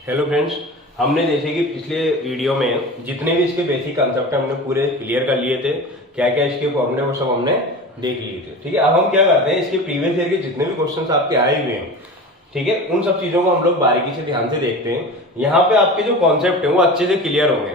Hello friends, हमने जैसे कि पिछले वीडियो में जितने भी इसके बेसिक कंसेप्ट हमने पूरे क्लियर कर लिए थे, क्या क्या इसके फॉर्मूले वो सब हमने देख लिए थे। ठीक है, अब हम क्या करते हैं, इसके प्रीवियस ईयर के जितने भी क्वेश्चंस आपके आए हुए हैं, ठीक है, उन सब चीजों को हम लोग बारीकी से ध्यान से देखते हैं। यहाँ पे आपके जो कॉन्सेप्ट है वो अच्छे से क्लियर होंगे।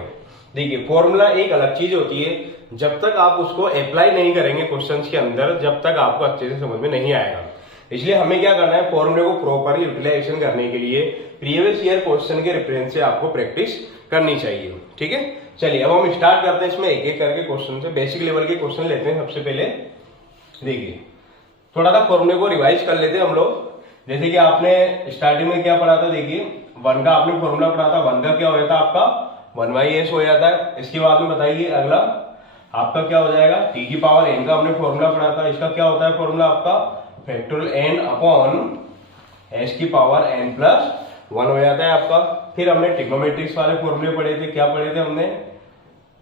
देखिए, फॉर्मूला एक अलग चीज होती है, जब तक आप उसको अप्लाई नहीं करेंगे क्वेश्चंस के अंदर, जब तक आपको अच्छे से समझ में नहीं आएगा। इसलिए हमें क्या करना है, फॉर्मूले को प्रॉपरली यूटिलाइजेशन करने के लिए प्रीवियस ईयर क्वेश्चन के रेफरेंस से आपको प्रैक्टिस करनी चाहिए। ठीक है, चलिए अब हम स्टार्ट करते हैं इसमें एक एक करके क्वेश्चन से। बेसिक लेवल के क्वेश्चन लेते हैं सबसे पहले। देखिए, थोड़ा सा फॉर्मूले को रिवाइज कर लेते हैं हम लोग। जैसे कि आपने स्टार्टिंग में क्या पढ़ा था, देखिए वन का आपने फॉर्मूला पढ़ा था। वन का क्या हो जाता है आपका 1/s हो जाता है। इसके बाद में बताइए अगला आपका क्या हो जाएगा, t की पावर n का हमने फॉर्मूला पढ़ा था। इसका क्या होता है फॉर्मूला आपका फैक्टोरियल n अपॉन s की पावर n प्लस 1 हो जाता है आपका। फिर हमने ट्रिग्नोमेट्रिक्स वाले फॉर्मूले पढ़े थे। क्या पढ़े थे हमने,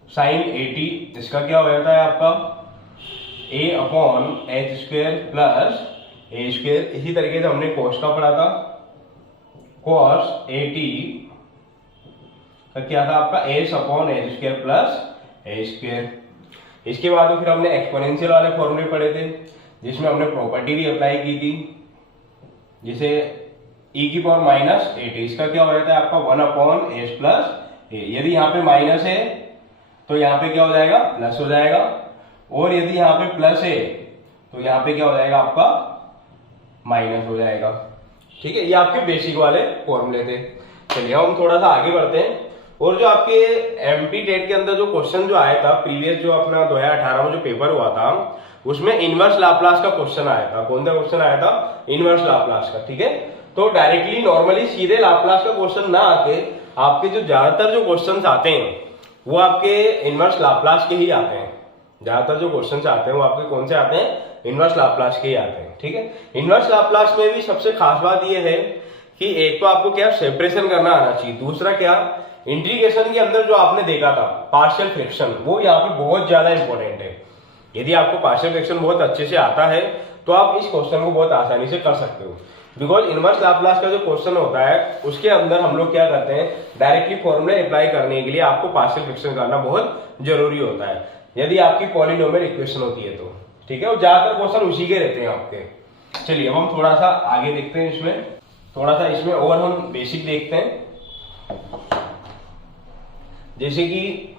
साइन 80, इसका क्या हो जाता है आपका a upon h square plus a square. इसी तरीके से हमने cos का पढ़ा था, cos 80 का क्या था आपका s upon h square plus a square. इसके बाद में फिर हमने एक्सपोनेंशियल वाले फॉर्मूले पढ़े थे, जिसमें हमने प्रॉपर्टी भी अप्लाई की थी, जिसे e की पावर माइनस 8, इसका क्या हो जाता है आपका 1 अपॉन s प्लस a। यदि यहाँ पे माइनस है तो यहाँ पे क्या हो जाएगा, प्लस हो जाएगा, और यदि यहाँ पे प्लस है तो यहाँ पे क्या हो जाएगा आपका माइनस हो जाएगा। ठीक है, ये आपके बेसिक वाले फॉर्मूले थे। चलिए हम थोड़ा सा आगे बढ़ते हैं। और जो आपके एमपी टेट के अंदर जो क्वेश्चन जो आया था प्रीवियस, जो अपना 2018 में जो पेपर हुआ था, उसमें इनवर्स लाप्लास का क्वेश्चन आया था। कौन सा क्वेश्चन आया था, इनवर्स लाप्लास का। ठीक है, तो डायरेक्टली नॉर्मली सीधे लाप्लास का क्वेश्चन ना आके आपके जो ज्यादातर जो क्वेश्चन आते हैं वो आपके इनवर्स लाप्लास के ही आते हैं। ज्यादातर जो क्वेश्चन आते हैं वो आपके कौन से आते हैं, इनवर्स लाप्लास के ही आते हैं। ठीक है, इनवर्स लाप्लास में भी सबसे खास बात ये है कि एक तो आपको क्या सेपरेशन करना आना चाहिए, दूसरा क्या इंटीग्रेशन के अंदर जो आपने देखा था पार्शियल फ्रैक्शन, वो यहाँ पे बहुत ज्यादा इंपॉर्टेंट है। यदि आपको पार्शियल फ्रैक्शन बहुत अच्छे से आता है तो आप इस क्वेश्चन को बहुत आसानी से कर सकते हो। बिकॉज इनवर्स लाप्लास का जो क्वेश्चन होता है उसके अंदर हम लोग क्या करते हैं, डायरेक्टली फॉर्मूला अप्लाई करने के लिए आपको पार्शियल फ्रैक्शन करना बहुत जरूरी होता है, यदि आपकी पॉलिनोमियल इक्वेशन होती है तो। ठीक है, और ज्यादातर क्वेश्चन उसी के रहते हैं आपके। चलिए अब हम थोड़ा सा आगे देखते हैं, इसमें थोड़ा सा इसमें और हम बेसिक देखते हैं। जैसे कि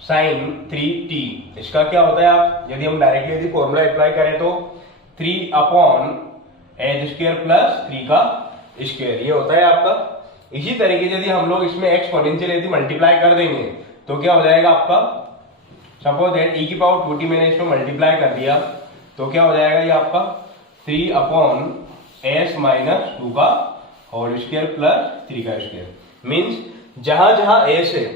साइन 3t, इसका क्या होता है, आप यदि हम डायरेक्टली यदि फॉर्मूला अप्लाई करें तो 3 अपॉन एच स्क्वेयर प्लस 3 का स्क्वेयर, ये होता है आपका। इसी तरीके से यदि हम लोग इसमें एक्सपोनेंशियल यदि मल्टीप्लाई कर देंगे तो क्या हो जाएगा आपका, सपोज दैट e की पावर 2t मैंने इसमें मल्टीप्लाई कर दिया तो क्या हो जाएगा ये आपका 3 अपॉन s माइनस 2 का होल स्क्वेयर प्लस 3 का स्क्वेयर। मीन्स जहां जहां s है,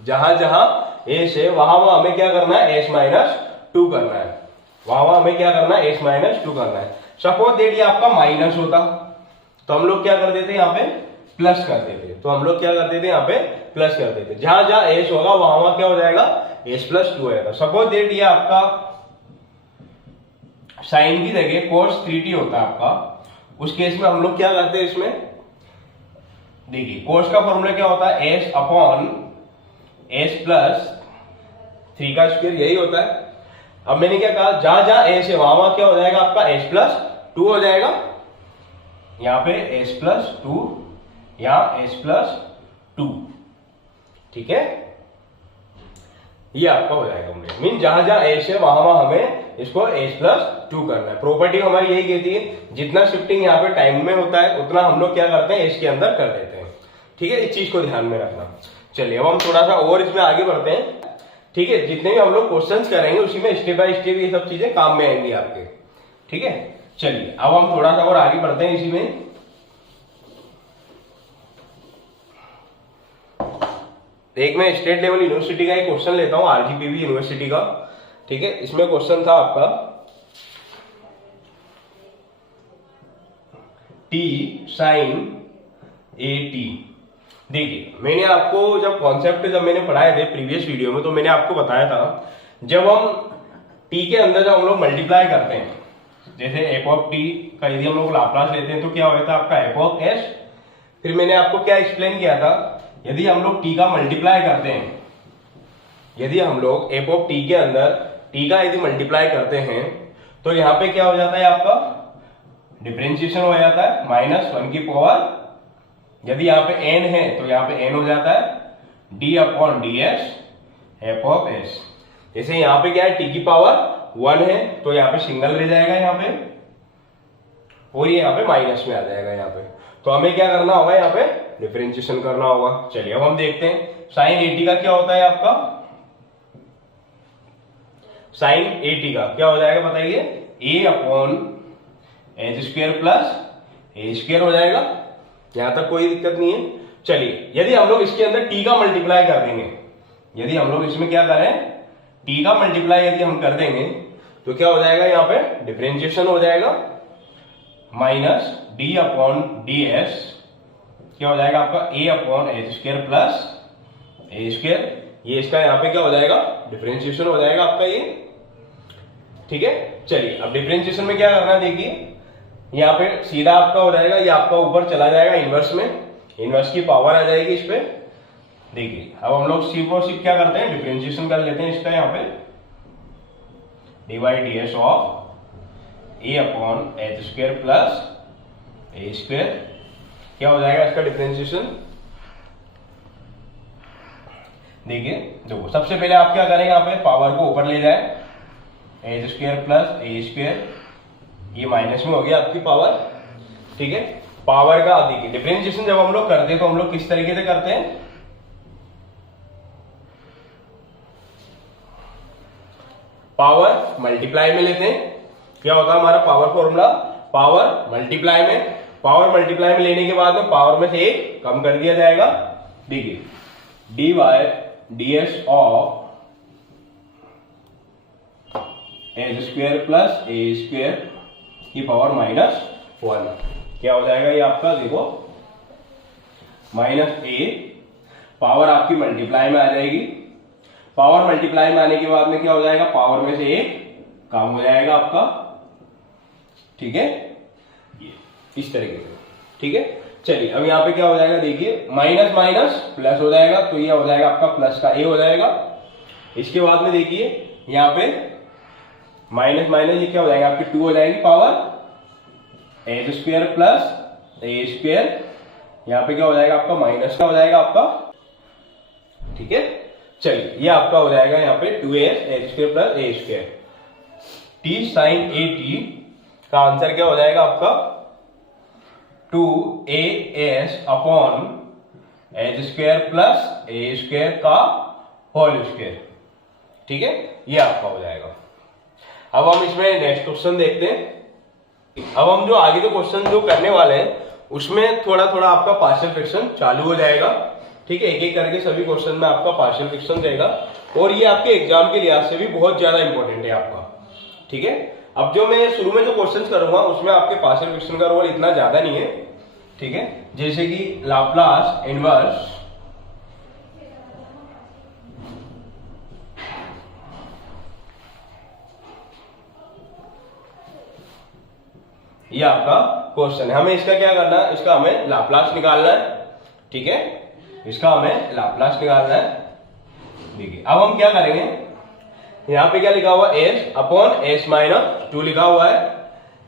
जहां जहां s है वहां वहां हमें क्या करना है, s माइनस 2 करना है। वहां वहां हमें क्या करना है, s माइनस 2 करना है। सपोज दैट ये आपका माइनस होता तो हम लोग क्या कर देते यहाँ पे प्लस कर देते, तो हम लोग क्या करते थे यहाँ पे प्लस कर देते। जहां जहां s होगा वहां वहां क्या हो जाएगा, s प्लस 2 आएगा। सपोज दैट ये आपका साइन की जगह cos 3t होता है आपका, उस केस में हम लोग क्या करते हैं इसमें, देखिए cos का फॉर्मूला क्या होता है, s अपॉन s प्लस 3 का स्क्वायर, यही होता है। अब मैंने क्या कहा, जहां जहां s है वहां वहां क्या हो जाएगा आपका s प्लस 2 हो जाएगा। यहाँ पे s प्लस 2, यहाँ s प्लस 2। ठीक है, ये आपका हो जाएगा। मीन जहां जहां s है वहां वहां हमें इसको s प्लस 2 करना है। प्रॉपर्टी हमारी यही कहती है, जितना शिफ्टिंग यहाँ पे टाइम में होता है उतना हम लोग क्या करते हैं, s के अंदर कर देते हैं। ठीक है, इस चीज को ध्यान में रखना। चलिए अब हम थोड़ा सा और इसमें आगे बढ़ते हैं। ठीक है, जितने भी हम लोग क्वेश्चंस करेंगे उसी में स्टेप बाय स्टेप ये सब चीजें काम में आएंगी आपके। ठीक है, चलिए अब हम थोड़ा सा और आगे बढ़ते हैं इसी में। एक मैं स्टेट लेवल यूनिवर्सिटी का एक क्वेश्चन लेता हूं, आरजीपीवी यूनिवर्सिटी का। ठीक है, इसमें क्वेश्चन था आपका t साइन at। देखिए मैंने आपको जब कॉन्सेप्ट जब मैंने पढ़ाए थे प्रीवियस वीडियो में, तो मैंने आपको बताया था जब हम t के अंदर जब हम लोग मल्टीप्लाई करते हैं, जैसे f ऑफ t का यदि हम लोग लाप्लास लेते हैं तो क्या होता है आपका f ऑफ s फिर मैंने आपको क्या एक्सप्लेन किया था, यदि हम लोग टी का मल्टीप्लाई करते हैं, यदि हम लोग एफ ऑफ टी के अंदर टी का यदि मल्टीप्लाई करते हैं तो यहाँ पे क्या हो जाता है आपका डिफरेंशिएशन हो जाता है -1 की पावर, यदि यहाँ पे n है तो यहाँ पे n हो जाता है d upon D S F of S. जैसे यहाँ पे क्या है t की पावर 1 है तो यहाँ पे सिंगल रह जाएगा यहाँ पे, और ये यहाँ पे माइनस में आ जाएगा यहाँ पे। तो हमें क्या करना होगा, यहाँ पे डिफरेंशिएशन करना होगा। चलिए अब हम देखते हैं साइन एटी का क्या होता है आपका, साइन एटी का क्या हो जाएगा बताइए, ए upon H square plus A square हो जाएगा। यहां तक कोई दिक्कत नहीं है। चलिए यदि हम लोग इसके अंदर टी का मल्टीप्लाई कर देंगे, यदि हम लोग इसमें क्या करें टी का मल्टीप्लाई यदि हम कर देंगे तो क्या हो जाएगा, यहाँ पे डिफरेंशिएशन हो जाएगा minus D upon D S क्या हो जाएगा आपका ए upon H square plus A square. ये इसका यहाँ पे क्या हो जाएगा डिफरेंशिएशन हो जाएगा आपका ये, ठीक है। चलिए अब डिफरेंशिएशन में क्या करना है, देखिए यहाँ पे सीधा आपका हो जाएगा, ये आपका ऊपर चला जाएगा इनवर्स में, इनवर्स की पावर आ जाएगी इस पे। देखिए अब हम लोग सिर्फ और सिर्फ क्या करते हैं डिफरेंशिएशन कर लेते हैं इसका, यहाँ पे D by D S of A upon H square plus A square क्या हो जाएगा इसका डिफरेंशिएशन। देखिए देखो सबसे पहले आप क्या करेंगे, यहाँ पे पावर को ऊपर ले जाए, H square plus A square, ये माइनस में हो गया आपकी पावर, ठीक है। पावर का देखिए डिफरेंशिएशन जब हम लोग करते हैं तो हम लोग किस तरीके से करते हैं, पावर मल्टीप्लाई में लेते हैं। क्या होता है हमारा पावर फॉर्मूला, पावर मल्टीप्लाई में, पावर मल्टीप्लाई में लेने के बाद में पावर में से एक कम कर दिया जाएगा। देखिए D Y D S of H square plus A square की पावर -1 क्या हो जाएगा ये आपका, देखो माइनस ए, पावर आपकी मल्टीप्लाई में आ जाएगी, पावर मल्टीप्लाई में आने के बाद में क्या हो जाएगा, पावर में से एक कम हो जाएगा आपका, ठीक है, ये इस तरीके से, ठीक है। चलिए अब यहाँ पे क्या हो जाएगा, देखिए माइनस माइनस प्लस हो जाएगा, तो ये हो जाएगा आपका प्लस का ए हो जाएगा। इसके बाद में देखिए यहाँ पे माइनस माइनस ये क्या हो जाएगा आपकी 2 हो जाएगी power H square plus A square, यहाँ पे क्या हो जाएगा आपका माइनस का हो जाएगा आपका, ठीक है। चलिए ये आपका हो जाएगा यहाँ पे 2s H square plus A square, T sine A T का आंसर क्या हो जाएगा आपका 2as upon H square plus A square का होल स्क्वायर, ठीक है, ये आपका हो जाएगा। अब हम इसमें नेक्स्ट क्वेश्चन देखते हैं। अब हम जो आगे के क्वेश्चन जो करने वाले हैं उसमें थोड़ा थोड़ा आपका पार्शियल फ्रैक्शन चालू हो जाएगा, ठीक है। एक एक करके सभी क्वेश्चन में आपका पार्शियल फ्रैक्शन रहेगा और ये आपके एग्जाम के लिहाज से भी बहुत ज्यादा इंपॉर्टेंट है आपका, ठीक है। अब जो मैं शुरू में जो क्वेश्चन करूंगा उसमें आपके पार्शियल फ्रैक्शन का रोल इतना ज्यादा नहीं है, ठीक है। जैसे कि लाप्लास इनवर्स ये आपका क्वेश्चन है, हमें इसका क्या करना है, इसका हमें लाप्लास निकालना है, ठीक है, इसका हमें लाप्लास निकालना है। देखिए अब हम क्या करेंगे, यहाँ पे क्या लिखा हुआ एस अपॉन एस माइनस 2 लिखा हुआ है,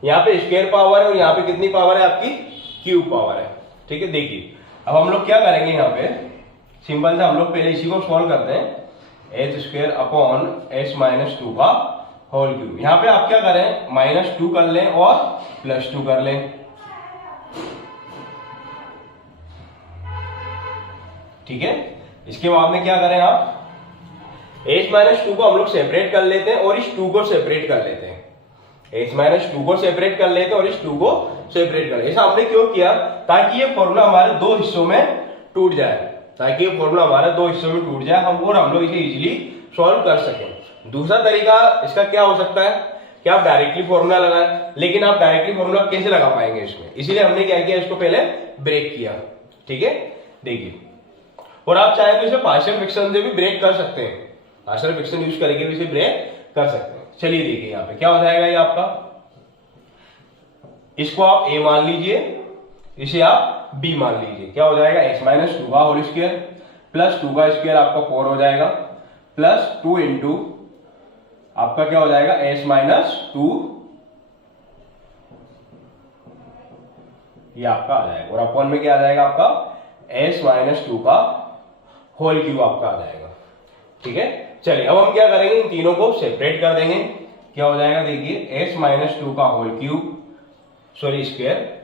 यहाँ पे स्क्वायर पावर है और यहाँ पे कितनी पावर है आपकी क्यूब पावर है, ठीक है। देखिए अब हम लोग क्या करेंगे, यहाँ पे सिंपल से हम लोग पहले इसी को सॉल्व करते हैं, H square upon S minus 2 का होल क्यूब। यहाँ पे आप क्या करें -2 कर लें और +2 कर लें, ठीक है। इसके बाद में क्या करें आप h-2 को हम लोग सेपरेट कर लेते हैं और इस 2 को सेपरेट कर लेते हैं, h-2 को सेपरेट कर लेते हैं और इस 2 को सेपरेट कर लेते हैं। ऐसा हमने क्यों किया, ताकि ये फॉर्मूला हमारे 2 हिस्सों में टूट जाए, ताकि ये फॉर्मूला हमारे 2 हिस्सों में टूट जाए हम लोग इसे इजीली सॉल्व कर सकें। दूसरा तरीका इसका क्या हो सकता है कि आप डायरेक्टली फॉर्मूला लगाएं, लेकिन आप डायरेक्टली फॉर्मूला कैसे लगा पाएंगे इसमें, इसीलिए हमने क्या किया, इसको पहले ब्रेक किया, ठीक है। देखिए और आप चाहे तो इसे पार्शियल फ्रैक्शन से भी ब्रेक कर सकते हैं, पार्शियल फ्रैक्शन यूज करके भी इसे ब्रेक कर सकते हैं। चलिए देखिए यहाँ पे क्या हो जाएगा, ये आपका इसको आप a मान लीजिए, इसे आप b मान लीजिए, क्या हो जाएगा s माइनस 2 का होल स्क्वायर प्लस 2 का स्क्वायर आपका 4 हो जाएगा प्लस 2 इंटू आपका क्या हो जाएगा s माइनस 2, ये आपका आ जाएगा, और अपॉन में क्या आ जाएगा आपका s माइनस 2 का होल क्यूब आपका आ जाएगा। ठीक है, चलिए अब हम क्या करेंगे, इन तीनों को सेपरेट कर देंगे। क्या हो जाएगा देखिए s माइनस 2 का whole cube sorry square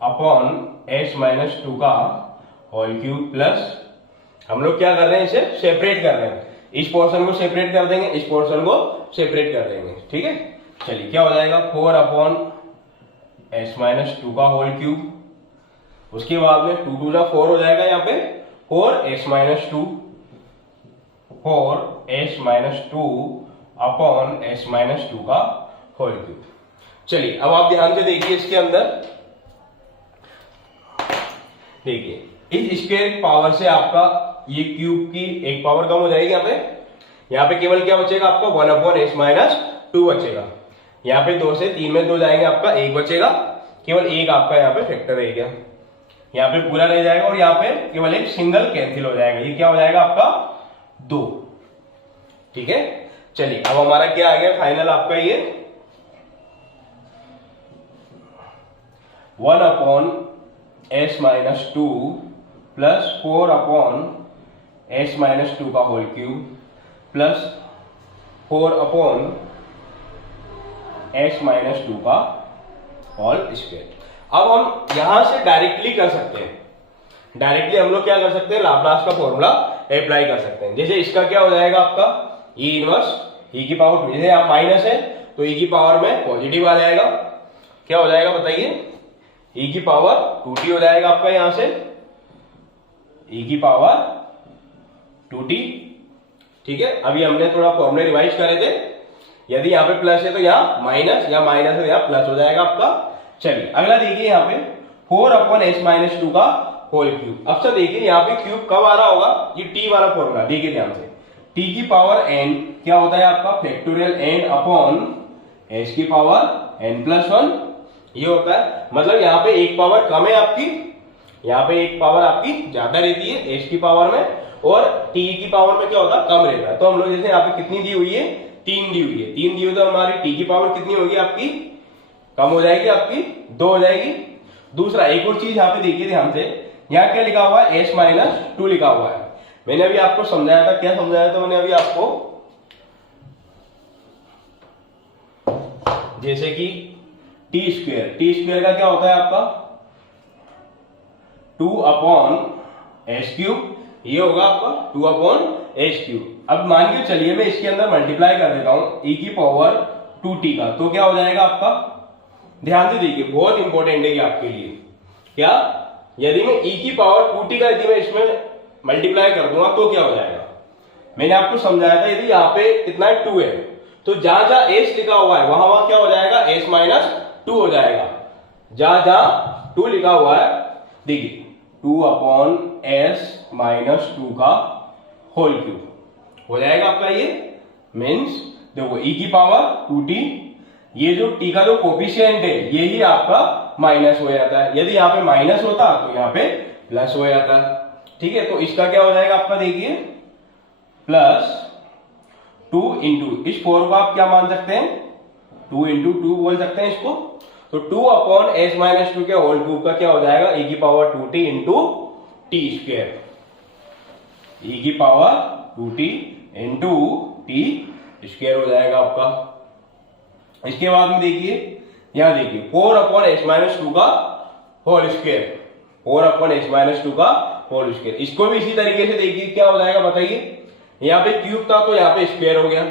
upon s minus 2 का होल क्यूब प्लस हम लोग क्या कर रहे हैं, इसे सेपरेट कर रहे हैं, इस पोर्शन को सेपरेट कर देंगे, इस पोर्शन को सेपरेट कर देंगे। ठीक है, चलिए क्या हो जाएगा 4 अपॉन s माइनस 2 का होल क्यूब, उसके बाद में 2 2 4 हो जाएगा, यहाँ पे 4s minus 2 4s minus 2 upon s minus 2 का होल क्यूब। चलिए अब आप ध्यान से देखिए, इसके अंदर देखिए इस स्क्वायर पावर से आपका ये क्यूब की एक पावर कम हो जाएगी, यहाँ पे केवल क्या बचेगा आपका 1 अपॉन s माइनस 2 बचेगा, यहाँ पे 2 से 3 में 2 जाएंगे, आपका 1 बचेगा, केवल एक आपका यहाँ पे फैक्टर रह गया, यहाँ पे पूरा रह जाएगा, और यहाँ पे केवल एक सिंगल कैंसिल हो जाएगा, ये क्या हो जाएगा आपका 2। ठीक है, चलिए अब हमारा क्या आ गया फाइनल आपका ये 1 upon s minus 2 plus 4 upon s minus 2 का whole cube plus 4 upon s minus 2 का होल स्क्वायर। अब हम यहां से डायरेक्टली कर सकते हैं, डायरेक्टली हम लोग क्या कर सकते हैं, लाप्लास का फॉर्मूला अप्लाई कर सकते हैं। जैसे इसका क्या हो जाएगा आपका e इनवर्स e की पावर 2, जैसे आप माइनस है तो e की पावर में पॉजिटिव आ जाएगा, क्या हो जाएगा बताइए e की पावर 2t हो जाएगा आपका, यहां से e की पावर 2t। ठीक है, अभी हमने थोड़ा फॉर्मूले रिवाइज करे थे, यदि यहाँ पे प्लस है तो यहाँ माइनस, या माइनस है तो यहाँ प्लस हो जाएगा आपका। चलिए अगला देखिए यहाँ पे 4 अपॉन s माइनस 2 का होल क्यूब। अब सर देखिए यहाँ पे क्यूब कब आ रहा होगा, ये t वाला फॉर्मूला देखिए ध्यान से, t की पावर n क्या होता है आपका फैक्टोरियल n अपॉन s की पावर n प्लस 1, ये होता है, मतलब यहाँ पे एक पावर कम है आपकी, यहाँ पे एक पावर आपकी ज्यादा रहती है s की पावर में, और t की पावर में क्या होता है कम रहता है। तो हम लोग जैसे यहाँ पे कितनी दी हुई है 3 दी हुई है, 3 दी हुई तो हमारी t की पावर कितनी होगी आपकी, कम हो जाएगी आपकी 2 हो जाएगी। दूसरा एक और चीज यहाँ पे देखिए ध्यान से, यहाँ क्या लिखा हुआ है s माइनस 2 लिखा हुआ है, मैंने अभी आपको समझाया था, क्या समझाया था मैंने अभी आपको, जैसे कि टी स्क्वायर का क्या होता है आपका 2 अपॉन एस क्यूब, ये होगा आपका 2 अपॉन एस क्यूब। अब मान के चलिए मैं इसके अंदर मल्टीप्लाई कर देता हूं e की पावर 2t का, तो क्या हो जाएगा आपका, ध्यान से देखिए बहुत इंपॉर्टेंट है ये आपके लिए, क्या यदि मैं e की पावर 2t का यदि मैं इसमें मल्टीप्लाई कर दूंगा तो क्या हो जाएगा, मैंने आपको समझाया था यदि यहाँ पे कितना है 2 है, तो जहां जहां s लिखा हुआ है वहां वहां क्या हो जाएगा s माइनस 2 हो जाएगा, जहां जहां 2 लिखा हुआ है देखिए 2 अपॉन s माइनस 2 का होल क्यूब हो जाएगा आपका, ये मीन्स देखो e की पावर 2t, ये जो t का जो कोफिशिएंट है ये ही आपका माइनस हो जाता है, यदि यहाँ पे माइनस होता तो यहाँ पे प्लस हो जाता है। ठीक है, तो इसका क्या हो जाएगा आपका देखिए प्लस 2 इंटू, इस 4 को आप क्या मान सकते हैं 2 इंटू 2 बोल सकते हैं इसको, तो 2 अपॉन s माइनस 2 के होल क्यूब का क्या हो जाएगा e की power 2t into T square, e की power 2t into T square हो जाएगा आपका। इसके बाद में देखिए यहां देखिए 4 अपॉन s माइनस 2 का whole square, 4 upon s minus 2 का होल स्क्वायर, इसको भी इसी तरीके से देखिए क्या हो जाएगा बताइए, यहाँ पे क्यूब था तो यहाँ पे स्क्वायर हो गया,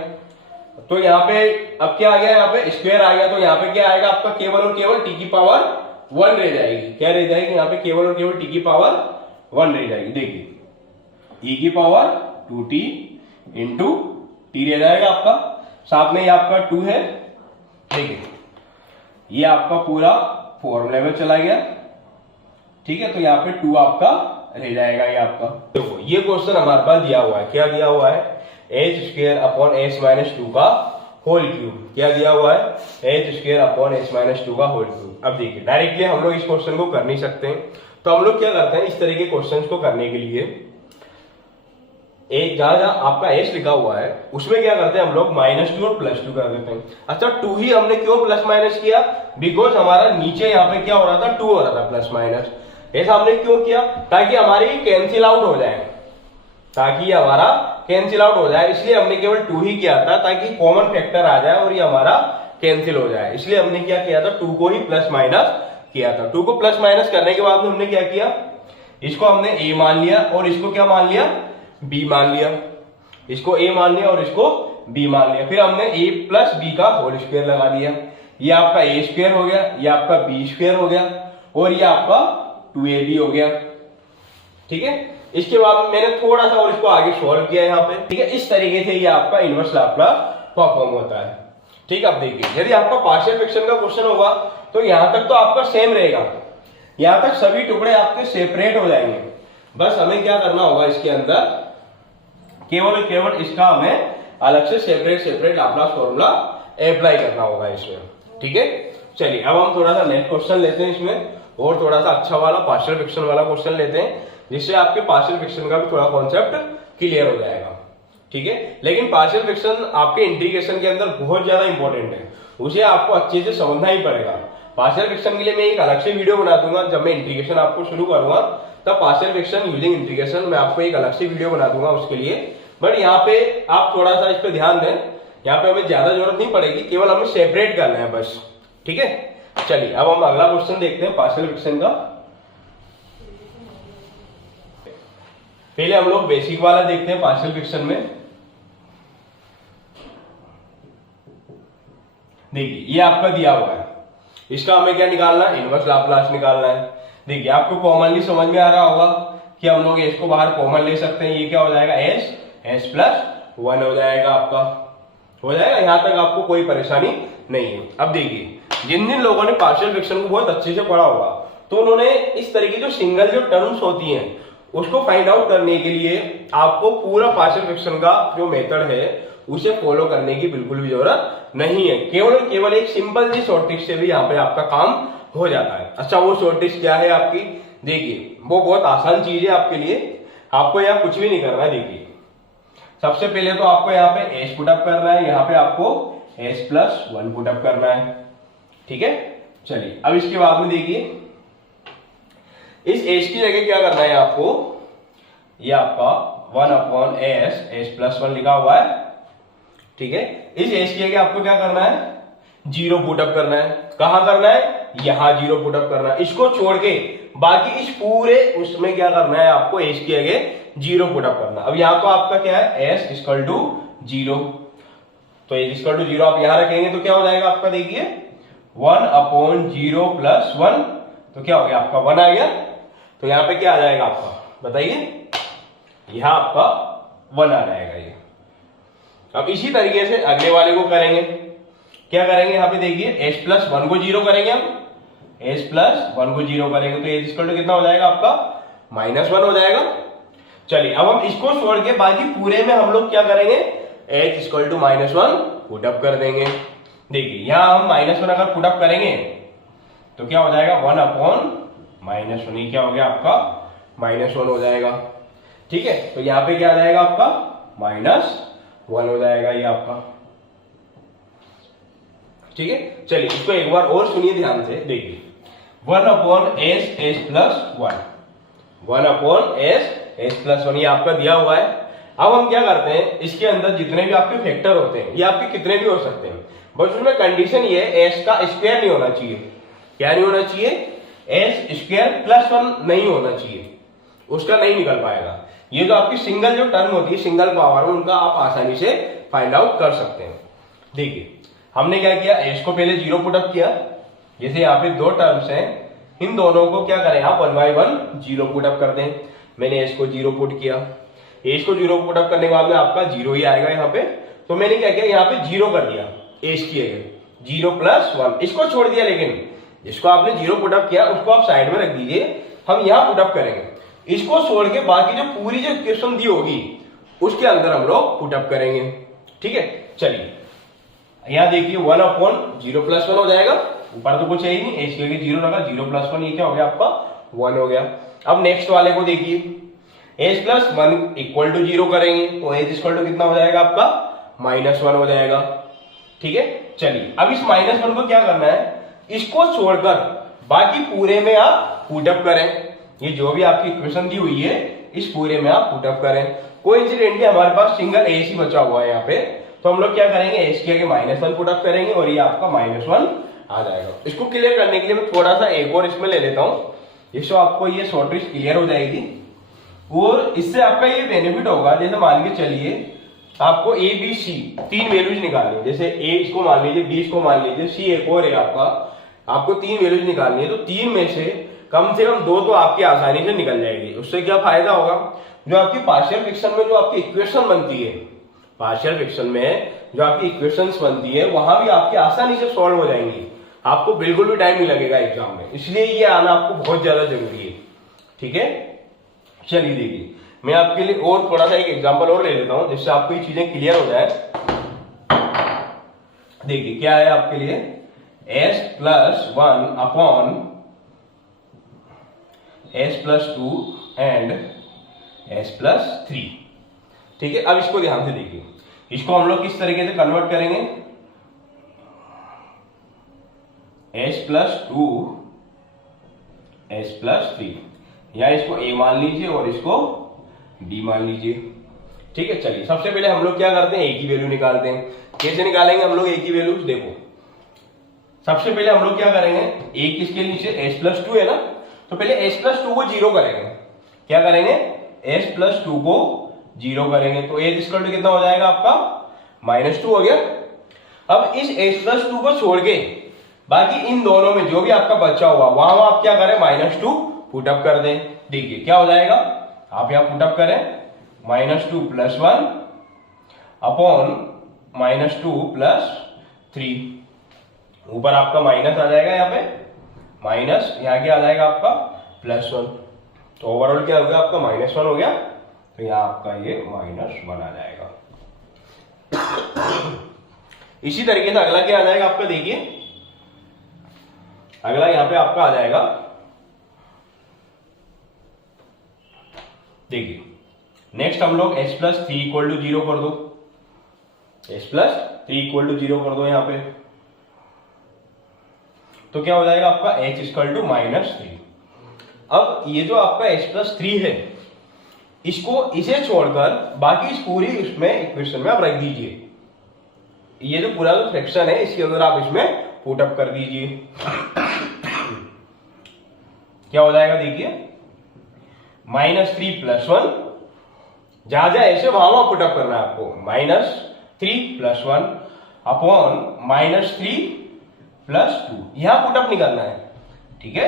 तो यहाँ पे अब क्या आ गया, यहाँ पे स्क्वायर आ गया, तो यहाँ पे क्या आएगा आपका केवल और केवल t की पावर 1 रह जाएगी, क्या रह जाएगी यहाँ पे केवल और केवल t की पावर 1 रह जाएगी। देखिए e की पावर 2t इंटू टी रह जाएगा आपका, साथ में ये आपका 2 है, ठीक है, ये आपका पूरा फॉर्मूले में चला गया, ठीक है, तो यहाँ पे 2 आपका रह जाएगा, ये आपका देखो ये क्वेश्चन हमारे पास दिया हुआ है, क्या दिया हुआ है H square upon S minus 2 का होल क्यूब। क्या दिया हुआ है? H square upon H minus 2 का होल क्यूब। अब देखिए डायरेक्टली हम लोग इस क्वेश्चन को कर नहीं सकते, तो हम लोग क्या करते हैं, इस तरह के क्वेश्चन को करने के लिए एक जहां आपका एच लिखा हुआ है उसमें क्या करते हैं हम लोग -2 और +2 कर देते हैं। अच्छा 2 ही हमने क्यों प्लस माइनस किया? बिकॉज हमारा नीचे यहाँ पे क्या हो रहा था, 2 हो रहा था प्लस माइनस। ऐसा हमने क्यों किया? ताकि हमारी कैंसिल आउट हो जाए, ताकि हमारा कैंसिल आउट हो जाए, इसलिए हमने केवल 2 ही किया था ताकि कॉमन फैक्टर आ जाए और ये हमारा कैंसिल हो जाए। इसलिए हमने क्या किया था, 2 को ही प्लस माइनस किया था। 2 को प्लस माइनस करने के बाद हमने क्या किया, इसको हमने a मान लिया और इसको क्या मान लिया, b मान लिया। इसको a मान लिया और इसको b मान लिया। फिर हमने a प्लस b का होल स्क्वायर लगा दिया। ये आपका a स्क्वायर हो गया, ये आपका b स्क्वायर हो गया और ये आपका 2ab हो गया। ठीक है, इसके बाद मैंने थोड़ा सा और इसको आगे सॉल्व किया यहाँ पे। ठीक है, इस तरीके से ये आपका इनवर्स लाप्लास परफॉर्म होता है। ठीक है, अब देखिए यदि आपका पार्शियल फ्रैक्शन का क्वेश्चन होगा तो यहां तक तो आपका सेम रहेगा, यहां तक सभी टुकड़े आपके सेपरेट हो जाएंगे। बस हमें क्या करना होगा, इसके अंदर केवल इसका हमें अलग से सेपरेट लाप्लास फॉर्मूला अप्लाई करना होगा इसमें। ठीक है, चलिए अब हम थोड़ा सा नेक्स्ट क्वेश्चन लेते हैं इसमें, और थोड़ा सा अच्छा वाला पार्शियल फ्रैक्शन वाला क्वेश्चन लेते हैं, जिससे आपके पार्शियल फ्रैक्शन का भी थोड़ा कॉन्सेप्ट क्लियर हो जाएगा। ठीक है, लेकिन पार्शियल फ्रैक्शन आपके इंटीग्रेशन के अंदर बहुत ज्यादा इंपॉर्टेंट है, उसे आपको अच्छे से समझना ही पड़ेगा। पार्शियल फ्रैक्शन के लिए मैं एक अलग से वीडियो बना दूंगा, जब मैं इंटीग्रेशन आपको शुरू करूंगा तब पार्शियल फ्रैक्शन यूजिंग इंटीग्रेशन मैं आपको एक अलग से वीडियो बना दूंगा उसके लिए। बट यहाँ पे आप थोड़ा सा इस पे ध्यान दें, यहाँ पे हमें ज्यादा जरूरत नहीं पड़ेगी, केवल हमें सेपरेट करना है बस। ठीक है, चलिए अब हम अगला क्वेश्चन देखते हैं पार्शियल फ्रैक्शन का। पहले हम लोग बेसिक वाला देखते हैं पार्शियल फ्रैक्शन में। देखिए ये आपका दिया हुआ है, इसका हमें क्या निकालना है, इनवर्स लाप्लास निकालना है। देखिए आपको कॉमनली समझ में आ रहा होगा कि हम लोग एस को बाहर कॉमन ले सकते हैं, ये क्या हो जाएगा, एस प्लस 1 हो जाएगा आपका, हो जाएगा। यहां तक आपको कोई परेशानी नहीं है। अब देखिए जिन जिन लोगों ने पार्शियल फ्रैक्शन को बहुत अच्छे से पढ़ा होगा तो उन्होंने इस तरीके जो सिंगल जो टर्म्स होती हैं उसको फाइंड आउट करने के लिए आपको पूरा पार्शियल फ्रैक्शन का जो मेथड है उसे फॉलो करने की बिल्कुल भी जरूरत नहीं है। केवल एक सिंपल सी शॉर्ट ट्रिक से भी यहाँ पे आपका काम हो जाता है। अच्छा वो शॉर्ट ट्रिक क्या है आपकी, देखिए वो बहुत आसान चीज है आपके लिए, आपको यहाँ कुछ भी नहीं करना है। देखिए सबसे पहले तो आपको यहाँ पे एस पुटअप करना है, यहाँ पे आपको एस प्लस 1 पुटअप करना है। ठीक है, चलिए अब इसके बाद में देखिए इस एस की जगह क्या करना है आपको, ये आपका 1 अपॉन एस प्लस 1 लिखा हुआ है। ठीक है, इस एस की जगह आपको क्या करना है, 0 पुटअप करना है। कहां करना है, यहां 0 पुटअप करना है। इसको छोड़ के बाकी इस पूरे उसमें क्या करना है आपको, एस की जगह 0 पुटअप करना। अब यहां तो आपका क्या है, एस इक्वल टू 0, तो एस इक्वल टू 0 आप यहां रखेंगे तो क्या हो जाएगा आपका, देखिए 1 अपॉन 0 प्लस 1, तो क्या हो गया आपका 1 आ गया। तो यहां पे क्या आ जाएगा आपका, बताइए, यहां आपका 1 आ जाएगा ये। अब इसी तरीके से अगले वाले को करेंगे, क्या करेंगे, यहाँ पे देखिए एस प्लस 1 को 0 करेंगे हम, एस प्लस 1 को 0 करेंगे तो एस इक्वल टू कितना हो जाएगा आपका, -1 हो जाएगा। चलिए अब हम इसको छोड़ के बाकी पूरे में हम लोग क्या करेंगे, एच इक्वल टू -1 पुटअप कर देंगे। देखिए यहां हम -1 अगर पुटअप करेंगे तो क्या हो जाएगा, 1 अपॉन -1, ये क्या हो गया आपका, -1 हो जाएगा। ठीक है, तो यहाँ पे क्या आ जाएगा आपका, -1 हो जाएगा ये आपका। ठीक है, चलिए इसको एक बार और सुनिए ध्यान से। देखिए 1 upon S plus 1, 1 upon S plus 1 ये आपका दिया हुआ है। अब हम क्या करते हैं, इसके अंदर जितने भी आपके फैक्टर होते हैं ये आपके कितने भी हो सकते हैं, बस उसमें कंडीशन ये है एस का स्क्वायर नहीं होना चाहिए। क्या नहीं होना चाहिए, एस स्क्वायर प्लस 1 नहीं होना चाहिए, उसका नहीं निकल पाएगा। ये जो आपकी सिंगल जो टर्म होती है, सिंगल पावर में, उनका आप आसानी से फाइंड आउट कर सकते हैं। देखिए हमने क्या किया, एस को पहले 0 पुटअप किया, जैसे यहाँ पे 2 टर्म्स हैं, इन दोनों को क्या करें आप 1 बाय 1 0 पुटअप कर दें। मैंने एस को 0 पुट किया, एस को 0 पुटअप करने के बाद में आपका 0 ही आएगा यहाँ पे, तो मैंने क्या किया, यहाँ पे 0 कर दिया एस की जगह, 0 प्लस 1 इसको छोड़ दिया, लेकिन जिसको आपने 0 पुटअप किया उसको आप साइड में रख दीजिए, हम यहाँ पुटअप करेंगे। इसको छोड़ के बाकी जो पूरी जो इक्वेशन दी होगी उसके अंदर हम लोग पुटअप करेंगे। ठीक है, चलिए यहाँ देखिए 1/0 + 1 हो जाएगा, ऊपर तो कुछ है ही नहीं, a स्क्वायर के 0 लगा, 0 + 1 ये क्या हो गया आपका 1 हो गया। अब नेक्स्ट वाले को देखिए, h + 1 = 0 करेंगे तो h = कितना हो जाएगा आपका -1 हो जाएगा। ठीक है, चलिए अब इस -1 को क्या करना है, इसको छोड़कर बाकी पूरे में आप पुटअप करें। ये जो भी आपकी इक्वेशन दी हुई है इस पूरे में आप पुटअप करें। कोइंसिडेंटली हमारे पास सिंगल h ही बचा हुआ है यहाँ पे, तो हम लोग क्या करेंगे, h के -1 पुटअप करेंगे और ये आपका -1 आ जाएगा। इसको क्लियर करने के लिए मैं थोड़ा सा एक और इसमें ले लेता हूँ, जिससे आपको ये शॉर्टेज क्लियर हो जाएगी और इससे आपका ये बेनिफिट होगा। जैसे मान के चलिए आपको a b c 3 वैल्यूज निकालनी है, जैसे a इसको मान लीजिए, b इसको मान लीजिए, c एक और है आपको 3 वैल्यूज निकालनी है, तो 3 में से कम 2 तो आपकी आसानी से निकल जाएगी। उससे क्या फायदा होगा, जो आपकी पार्शियल फ्रैक्शन में जो आपकी इक्वेशन बनती है, पार्शियल फ्रैक्शन में जो आपकी इक्वेशंस बनती है वहां भी आपकी आसानी से सॉल्व हो जाएंगी, आपको बिल्कुल भी टाइम नहीं लगेगा एग्जाम में, इसलिए ये आना आपको बहुत ज्यादा जरूरी है। ठीक है, चलिए देखिए मैं आपके लिए और थोड़ा सा एक एग्जांपल और ले लेता हूं, जिससे आपको ये चीजें क्लियर हो जाए। देखिए क्या है आपके लिए, s+1/s+2 एंड s+3। ठीक है, अब इसको ध्यान से देखिए, इसको हम लोग किस तरीके से कन्वर्ट करेंगे, s+2 s+3, या इसको a मान लीजिए और इसको b मान लीजिए। ठीक है, चलिए सबसे पहले हम लोग क्या करते हैं, a की वैल्यू निकालते हैं। कैसे निकालेंगे हम लोग a की वैल्यू, देखो सबसे पहले हम लोग क्या करेंगे, a किसके नीचे s+2 है ना, तो पहले s+2 को 0 करेंगे। क्या करेंगे, s+2 को 0 करेंगे तो a = कितना हो जाएगा आपका -2 हो गया। अब इस s+2 को छोड़ के बाकी इन दोनों में जो भी आपका बचा हुआ वहां आप क्या करें, -2 पुटअप कर दें। देखिए क्या हो जाएगा, आप यहां पुटअप करें, -2 + 1 अपॉन -2 + 3, ऊपर आपका माइनस आ जाएगा, यहाँ पे माइनस, यहाँ क्या आ जाएगा आपका +1, तो ओवरऑल क्या हो गया आपका -1 हो गया, तो यहाँ आपका ये -1 आ जाएगा। इसी तरीके से अगला क्या आ जाएगा आपका, देखिए अगला यहाँ पे आपका आ जाएगा, देखिए नेक्स्ट हम लोग s+3 = 0 कर दो, s+3 = 0 कर दो यहाँ पे, तो क्या हो जाएगा आपका h = -3। अब ये जो आपका s+3 है, इसे छोड़कर बाकी इस पूरी इसमें इक्वेशन में आप रख दीजिए। ये जो पूरा जो फ्रैक्शन है इसके अंदर आप इसमें पुटअप कर दीजिए। क्या हो जाएगा, देखिए -3 + 1, जहां जहां ऐसे वहां पुटअप करना है आपको, -3 + 1 अपॉन -3 + 2, यहां पुटअप नहीं करना है। ठीक है,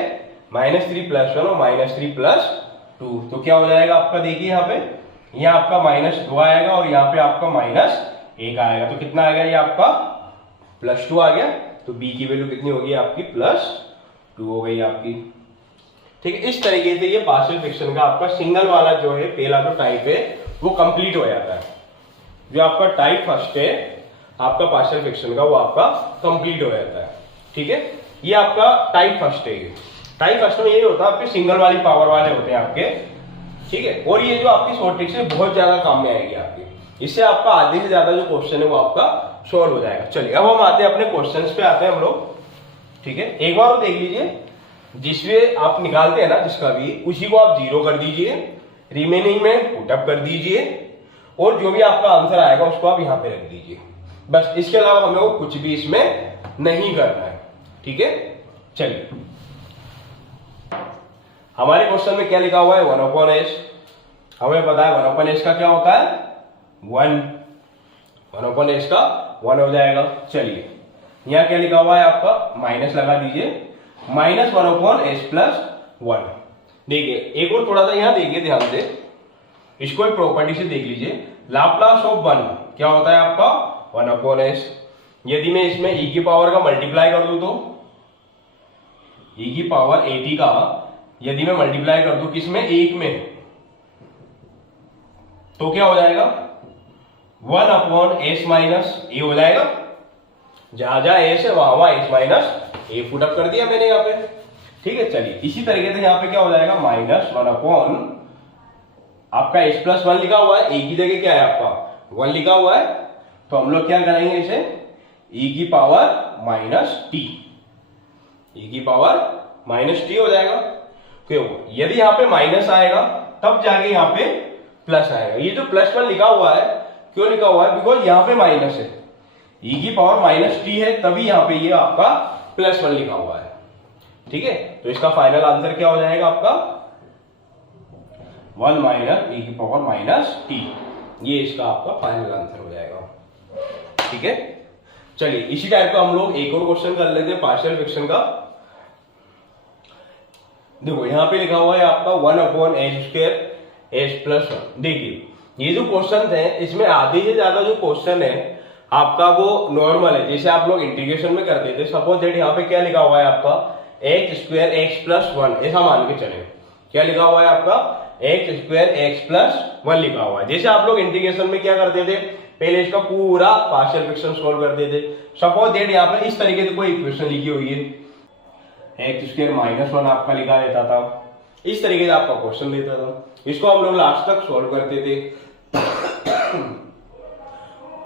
-3 + 1 और -3 + 2, तो क्या हो जाएगा आपका, देखिए यहाँ पे यहाँ आपका -2 आएगा और यहाँ पे आपका -1 आएगा, तो कितना आ गया, ये आपका +2 आ गया, तो b की वैल्यू कितनी होगी आपकी +2 हो गई आपकी। ठीक है, इस तरीके से ये पार्शियल फ्रैक्शन का आपका सिंगल वाला जो है पहला जो टाइप है वो कंप्लीट हो जाता है। जो आपका टाइप फर्स्ट है आपका पार्शियल फ्रैक्शन का, वो आपका कंप्लीट हो जाता है। ठीक है, ये आपका टाइप फर्स्ट है। टाइप फर्स्ट में यही होता है, आपके सिंगल वाली पावर वाले होते हैं आपके। ठीक है, और ये जो आपकी शॉर्ट ट्रिक से बहुत ज्यादा काम में आएगी आपकी, इससे आपका आधे से ज्यादा जो क्वेश्चन है वो आपका सॉल्व हो जाएगा। चलिए अब हम आते हैं अपने क्वेश्चंस पे आते हैं हम लोग। ठीक है, एक बार देख लीजिए, जिसमें आप निकालते हैं ना जिसका भी, उसी को आप 0 कर दीजिए, रिमेनिंग में पुटअप कर दीजिए और जो भी आपका आंसर आएगा उसको आप यहाँ पे रख दीजिए। बस इसके अलावा हमें वो कुछ भी इसमें नहीं करना है। ठीक है, चलिए हमारे क्वेश्चन में क्या लिखा हुआ है, 1/s। हमें पता है 1/s का क्या होता है, 1। 1/s का 1 हो जाएगा। चलिए यहाँ क्या लिखा हुआ है आपका, माइनस लगा दीजिए, -1/s+1। देखिए एक और थोड़ा सा यहाँ देखिए ध्यान से, इसको एक प्रॉपर्टी से देख लीजिए, लाप्लास ऑफ 1 क्या होता है आपका 1/s। यदि मैं इसमें e की पावर का मल्टीप्लाई कर दूं तो e की पावर 80 का यदि मैं मल्टीप्लाई कर दूं किसमें, 1 में, तो क्या हो जाएगा 1/s - a हो जाएगा। जहां जहां एस है वहां वहां एस माइनस ए पुट अप कर दिया मैंने यहाँ पे। ठीक है, चलिए इसी तरीके से यहाँ पे क्या हो जाएगा, -1 अपॉन आपका एस प्लस 1 लिखा हुआ है, ए की जगह क्या है आपका 1 लिखा हुआ है, तो हम लोग क्या करेंगे इसे e की पावर -t, e की पावर -t हो जाएगा। क्यों, यदि यहाँ पे माइनस आएगा तब जाके यहाँ पे प्लस आएगा। ये जो +1 लिखा हुआ है क्यों लिखा हुआ है, बिकॉज यहाँ पे माइनस है, e की पावर -t है, तभी यहाँ पे ये आपका +1 लिखा हुआ है। ठीक है, तो इसका फाइनल आंसर क्या हो जाएगा आपका 1 - e की पावर -t, ये इसका आपका फाइनल आंसर हो जाएगा। ठीक है, चलिए इसी टाइप का हम लोग एक और क्वेश्चन कर लेते हैं पार्शियल फ्रैक्शन का। देखो यहाँ पे लिखा हुआ है आपका 1/h² s+1। देखिए ये जो क्वेश्चन है इसमें आधे से ज्यादा जो क्वेश्चन है आपका वो नॉर्मल है, जैसे आप लोग इंटीग्रेशन में करते थे। सपोज दैट यहाँ पे क्या लिखा हुआ है आपका h² x+1, ऐसा मान के चले, क्या लिखा हुआ है आपका h² x+1 लिखा हुआ है। जैसे आप लोग इंटीग्रेशन में क्या करते थे, पहले इसका पूरा पार्शियल फ्रैक्शन सॉल्व करते थे। सपोज दैट यहाँ पे इस तरीके से कोई इक्वेशन लिखी हुई है, x² -1 आपका लिखा रहता था, इस तरीके से आपका क्वेश्चन देता था, इसको हम लोग लास्ट तक सॉल्व करते थे।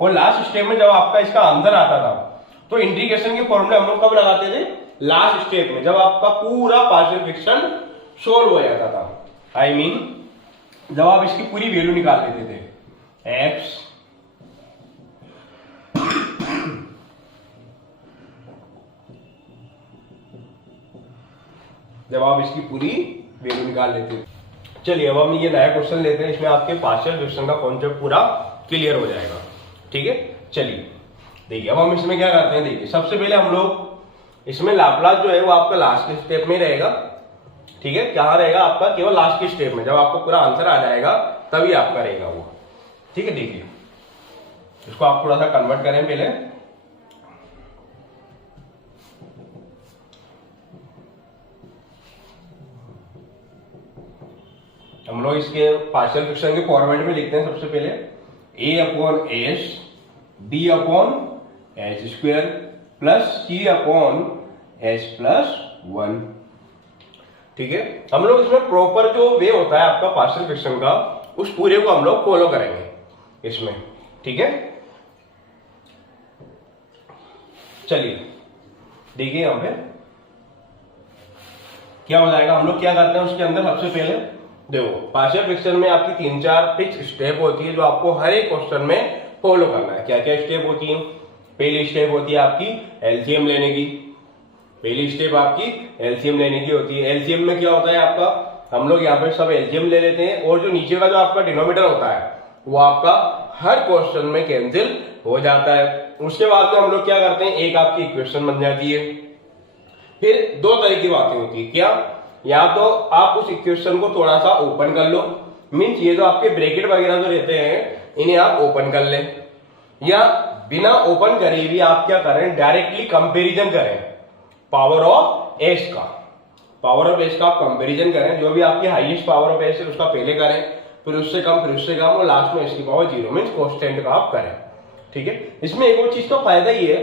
और लास्ट स्टेप में जब आपका इसका आंसर आता था तो इंटीग्रेशन के फॉर्मूले हम लोग कब लगाते थे, लास्ट स्टेप में, जब आपका पूरा पार्शियल फ्रैक्शन सोल्व हो जाता था। आई मीन जब आप इसकी पूरी वैल्यू निकाल लेते थे, x जब आप इसकी पूरी वैल्यू निकाल लेते थे। चलिए अब हम ये नया क्वेश्चन लेते हैं, इसमें आपके पार्शियल फ्रैक्शन का कॉन्सेप्ट पूरा क्लियर हो जाएगा। ठीक है, चलिए देखिए अब हम इसमें क्या करते हैं। देखिए सबसे पहले हम लोग इसमें लाप्लास जो है वो आपका लास्ट के स्टेप में रहेगा। ठीक है, क्या रहेगा आपका, केवल लास्ट के स्टेप में, जब आपको पूरा आंसर आ जाएगा तभी आपका रहेगा वो। ठीक है, देखिए इसको आप थोड़ा सा कन्वर्ट करें पहले। हम लोग इसके पार्शियल फ्रैक्शन के फॉर्मेट में लिखते हैं। सबसे पहले a/s b/h² प्लस c/s+1। ठीक है, हम लोग इसमें प्रॉपर जो वे होता है आपका पार्शियल फ्रैक्शन का, उस पूरे को हम लोग फॉलो करेंगे इसमें। ठीक है, चलिए देखिए यहां पे क्या हो जाएगा। हम लोग क्या करते हैं उसके अंदर, सबसे पहले देखो पार्शियल फ्रैक्शन में आपकी 3-4 फिक्स स्टेप होती है जो आपको हर एक क्वेश्चन में फॉलो करना है। क्या क्या स्टेप होती है, पहली स्टेप होती है आपकी एलसीएम लेने की, पहली स्टेप आपकी एलसीएम लेने की होती है। एलसीएम में क्या होता है आपका, हम लोग यहाँ पे सब एलसीएम ले लेते हैं और जो नीचे का जो आपका डिनोमिनेटर होता है वो आपका हर क्वेश्चन में कैंसिल हो जाता है। उसके बाद में हम लोग क्या करते हैं, एक आपकी इक्वेशन बन जाती है। फिर दो तरह की बातें होती है, क्या, या तो आप उस इक्वेशन को थोड़ा सा ओपन कर लो, मीन्स ये जो आपके ब्रैकेट वगैरह जो रहते हैं इन्हें आप ओपन कर लें, या बिना ओपन करे भी आप क्या करें, डायरेक्टली कंपैरिजन करें पावर ऑफ एस का। पावर ऑफ एस का आप कंपैरिजन करें, जो भी आपकी हाईएस्ट पावर ऑफ एस है उसका पहले करें, फिर उससे कम और लास्ट में एस की पावर 0 मीन्स कांस्टेंट का आप करें। ठीक है, इसमें एक और चीज का फायदा ये है,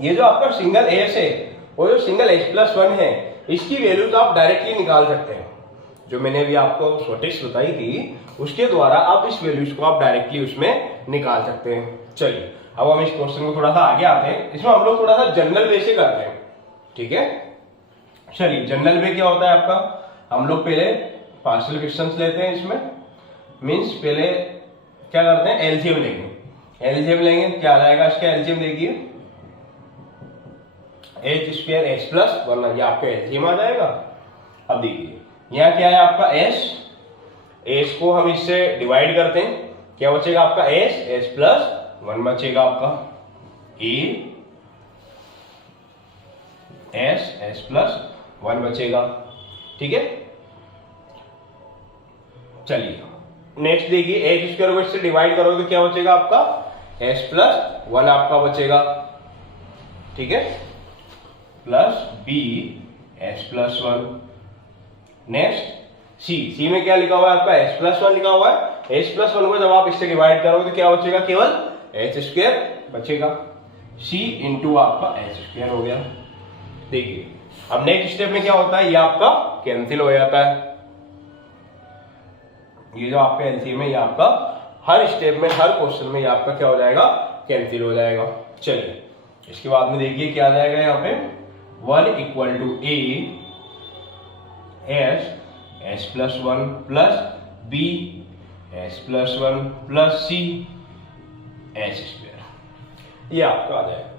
ये जो आपका सिंगल एस है और जो सिंगल s+1 है, इसकी वैल्यूज आप डायरेक्टली निकाल सकते हैं। जो मैंने अभी आपको शॉर्टेज बताई थी उसके द्वारा आप इस वैल्यूज को आप डायरेक्टली उसमें निकाल सकते हैं। चलिए अब हम इस क्वेश्चन को थोड़ा सा आगे आते हैं, इसमें हम लोग थोड़ा सा जनरल वे से करते हैं। ठीक है, चलिए जनरल वे क्या होता है आपका, हम लोग पहले पार्शियल फ्रैक्शंस लेते हैं इसमें, मीन्स पहले क्या करते हैं, एलसीएम लेंगे। एलसीएम लेंगे, क्या आ जाएगा इसका एलसीएम, देखिए h² x+1, ये आपका एलसीएम आ जाएगा। अब देखिए यहाँ क्या है आपका s को हम इससे डिवाइड करते हैं, क्या बचेगा आपका s+1 बचेगा आपका, s+1 बचेगा। ठीक है, चलिए नेक्स्ट देखिए h² को इससे डिवाइड करोगे तो क्या बचेगा आपका s+1 आपका बचेगा। ठीक है, प्लस b s+1। नेक्स्ट सी में क्या लिखा हुआ है आपका s+1 लिखा हुआ है। s+1 को जब आप इससे डिवाइड करोगे तो क्या बचेगा, केवल h² बचेगा। सी इंटू आपका एच स्क्वायर हो गया। देखिए अब नेक्स्ट स्टेप में क्या होता है, ये आपका कैंसिल हो जाता है। ये जो आपका एलसीएम है ये आपका हर स्टेप में हर क्वेश्चन में ये आपका क्या हो जाएगा, कैंसिल हो जाएगा। चलिए इसके बाद में देखिए क्या आ जाएगा यहाँ पे 1 equal to A S plus 1 plus B S plus 1 plus C H square, ये आपका आ जाएगा।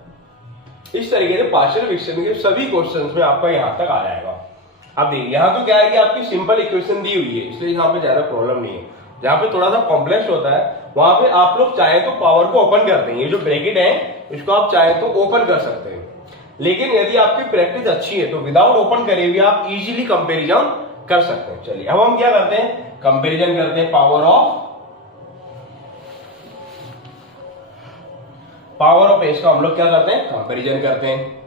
इस तरीके से पार्शियल फ्रैक्शन के सभी क्वेश्चंस में आपका यहां तक आ जाएगा। अब देखिए यहाँ तो क्या है कि आपकी सिंपल इक्वेशन दी हुई है, इसलिए यहाँ पे ज्यादा प्रॉब्लम नहीं है। जहाँ पे थोड़ा सा कॉम्प्लेक्स होता है वहां पे आप लोग चाहे तो पावर को ओपन कर देंगे, ये जो ब्रैकेट है इसको आप चाहे तो ओपन कर सकते हैं। लेकिन यदि आपकी प्रैक्टिस अच्छी है तो विदाउट ओपन करे भी आप इजीली कंपैरिजन कर सकते हैं। चलिए अब हम क्या करते हैं, कंपैरिजन करते हैं। पावर ऑफ एस का हम लोग क्या करते हैं, कंपैरिजन करते हैं।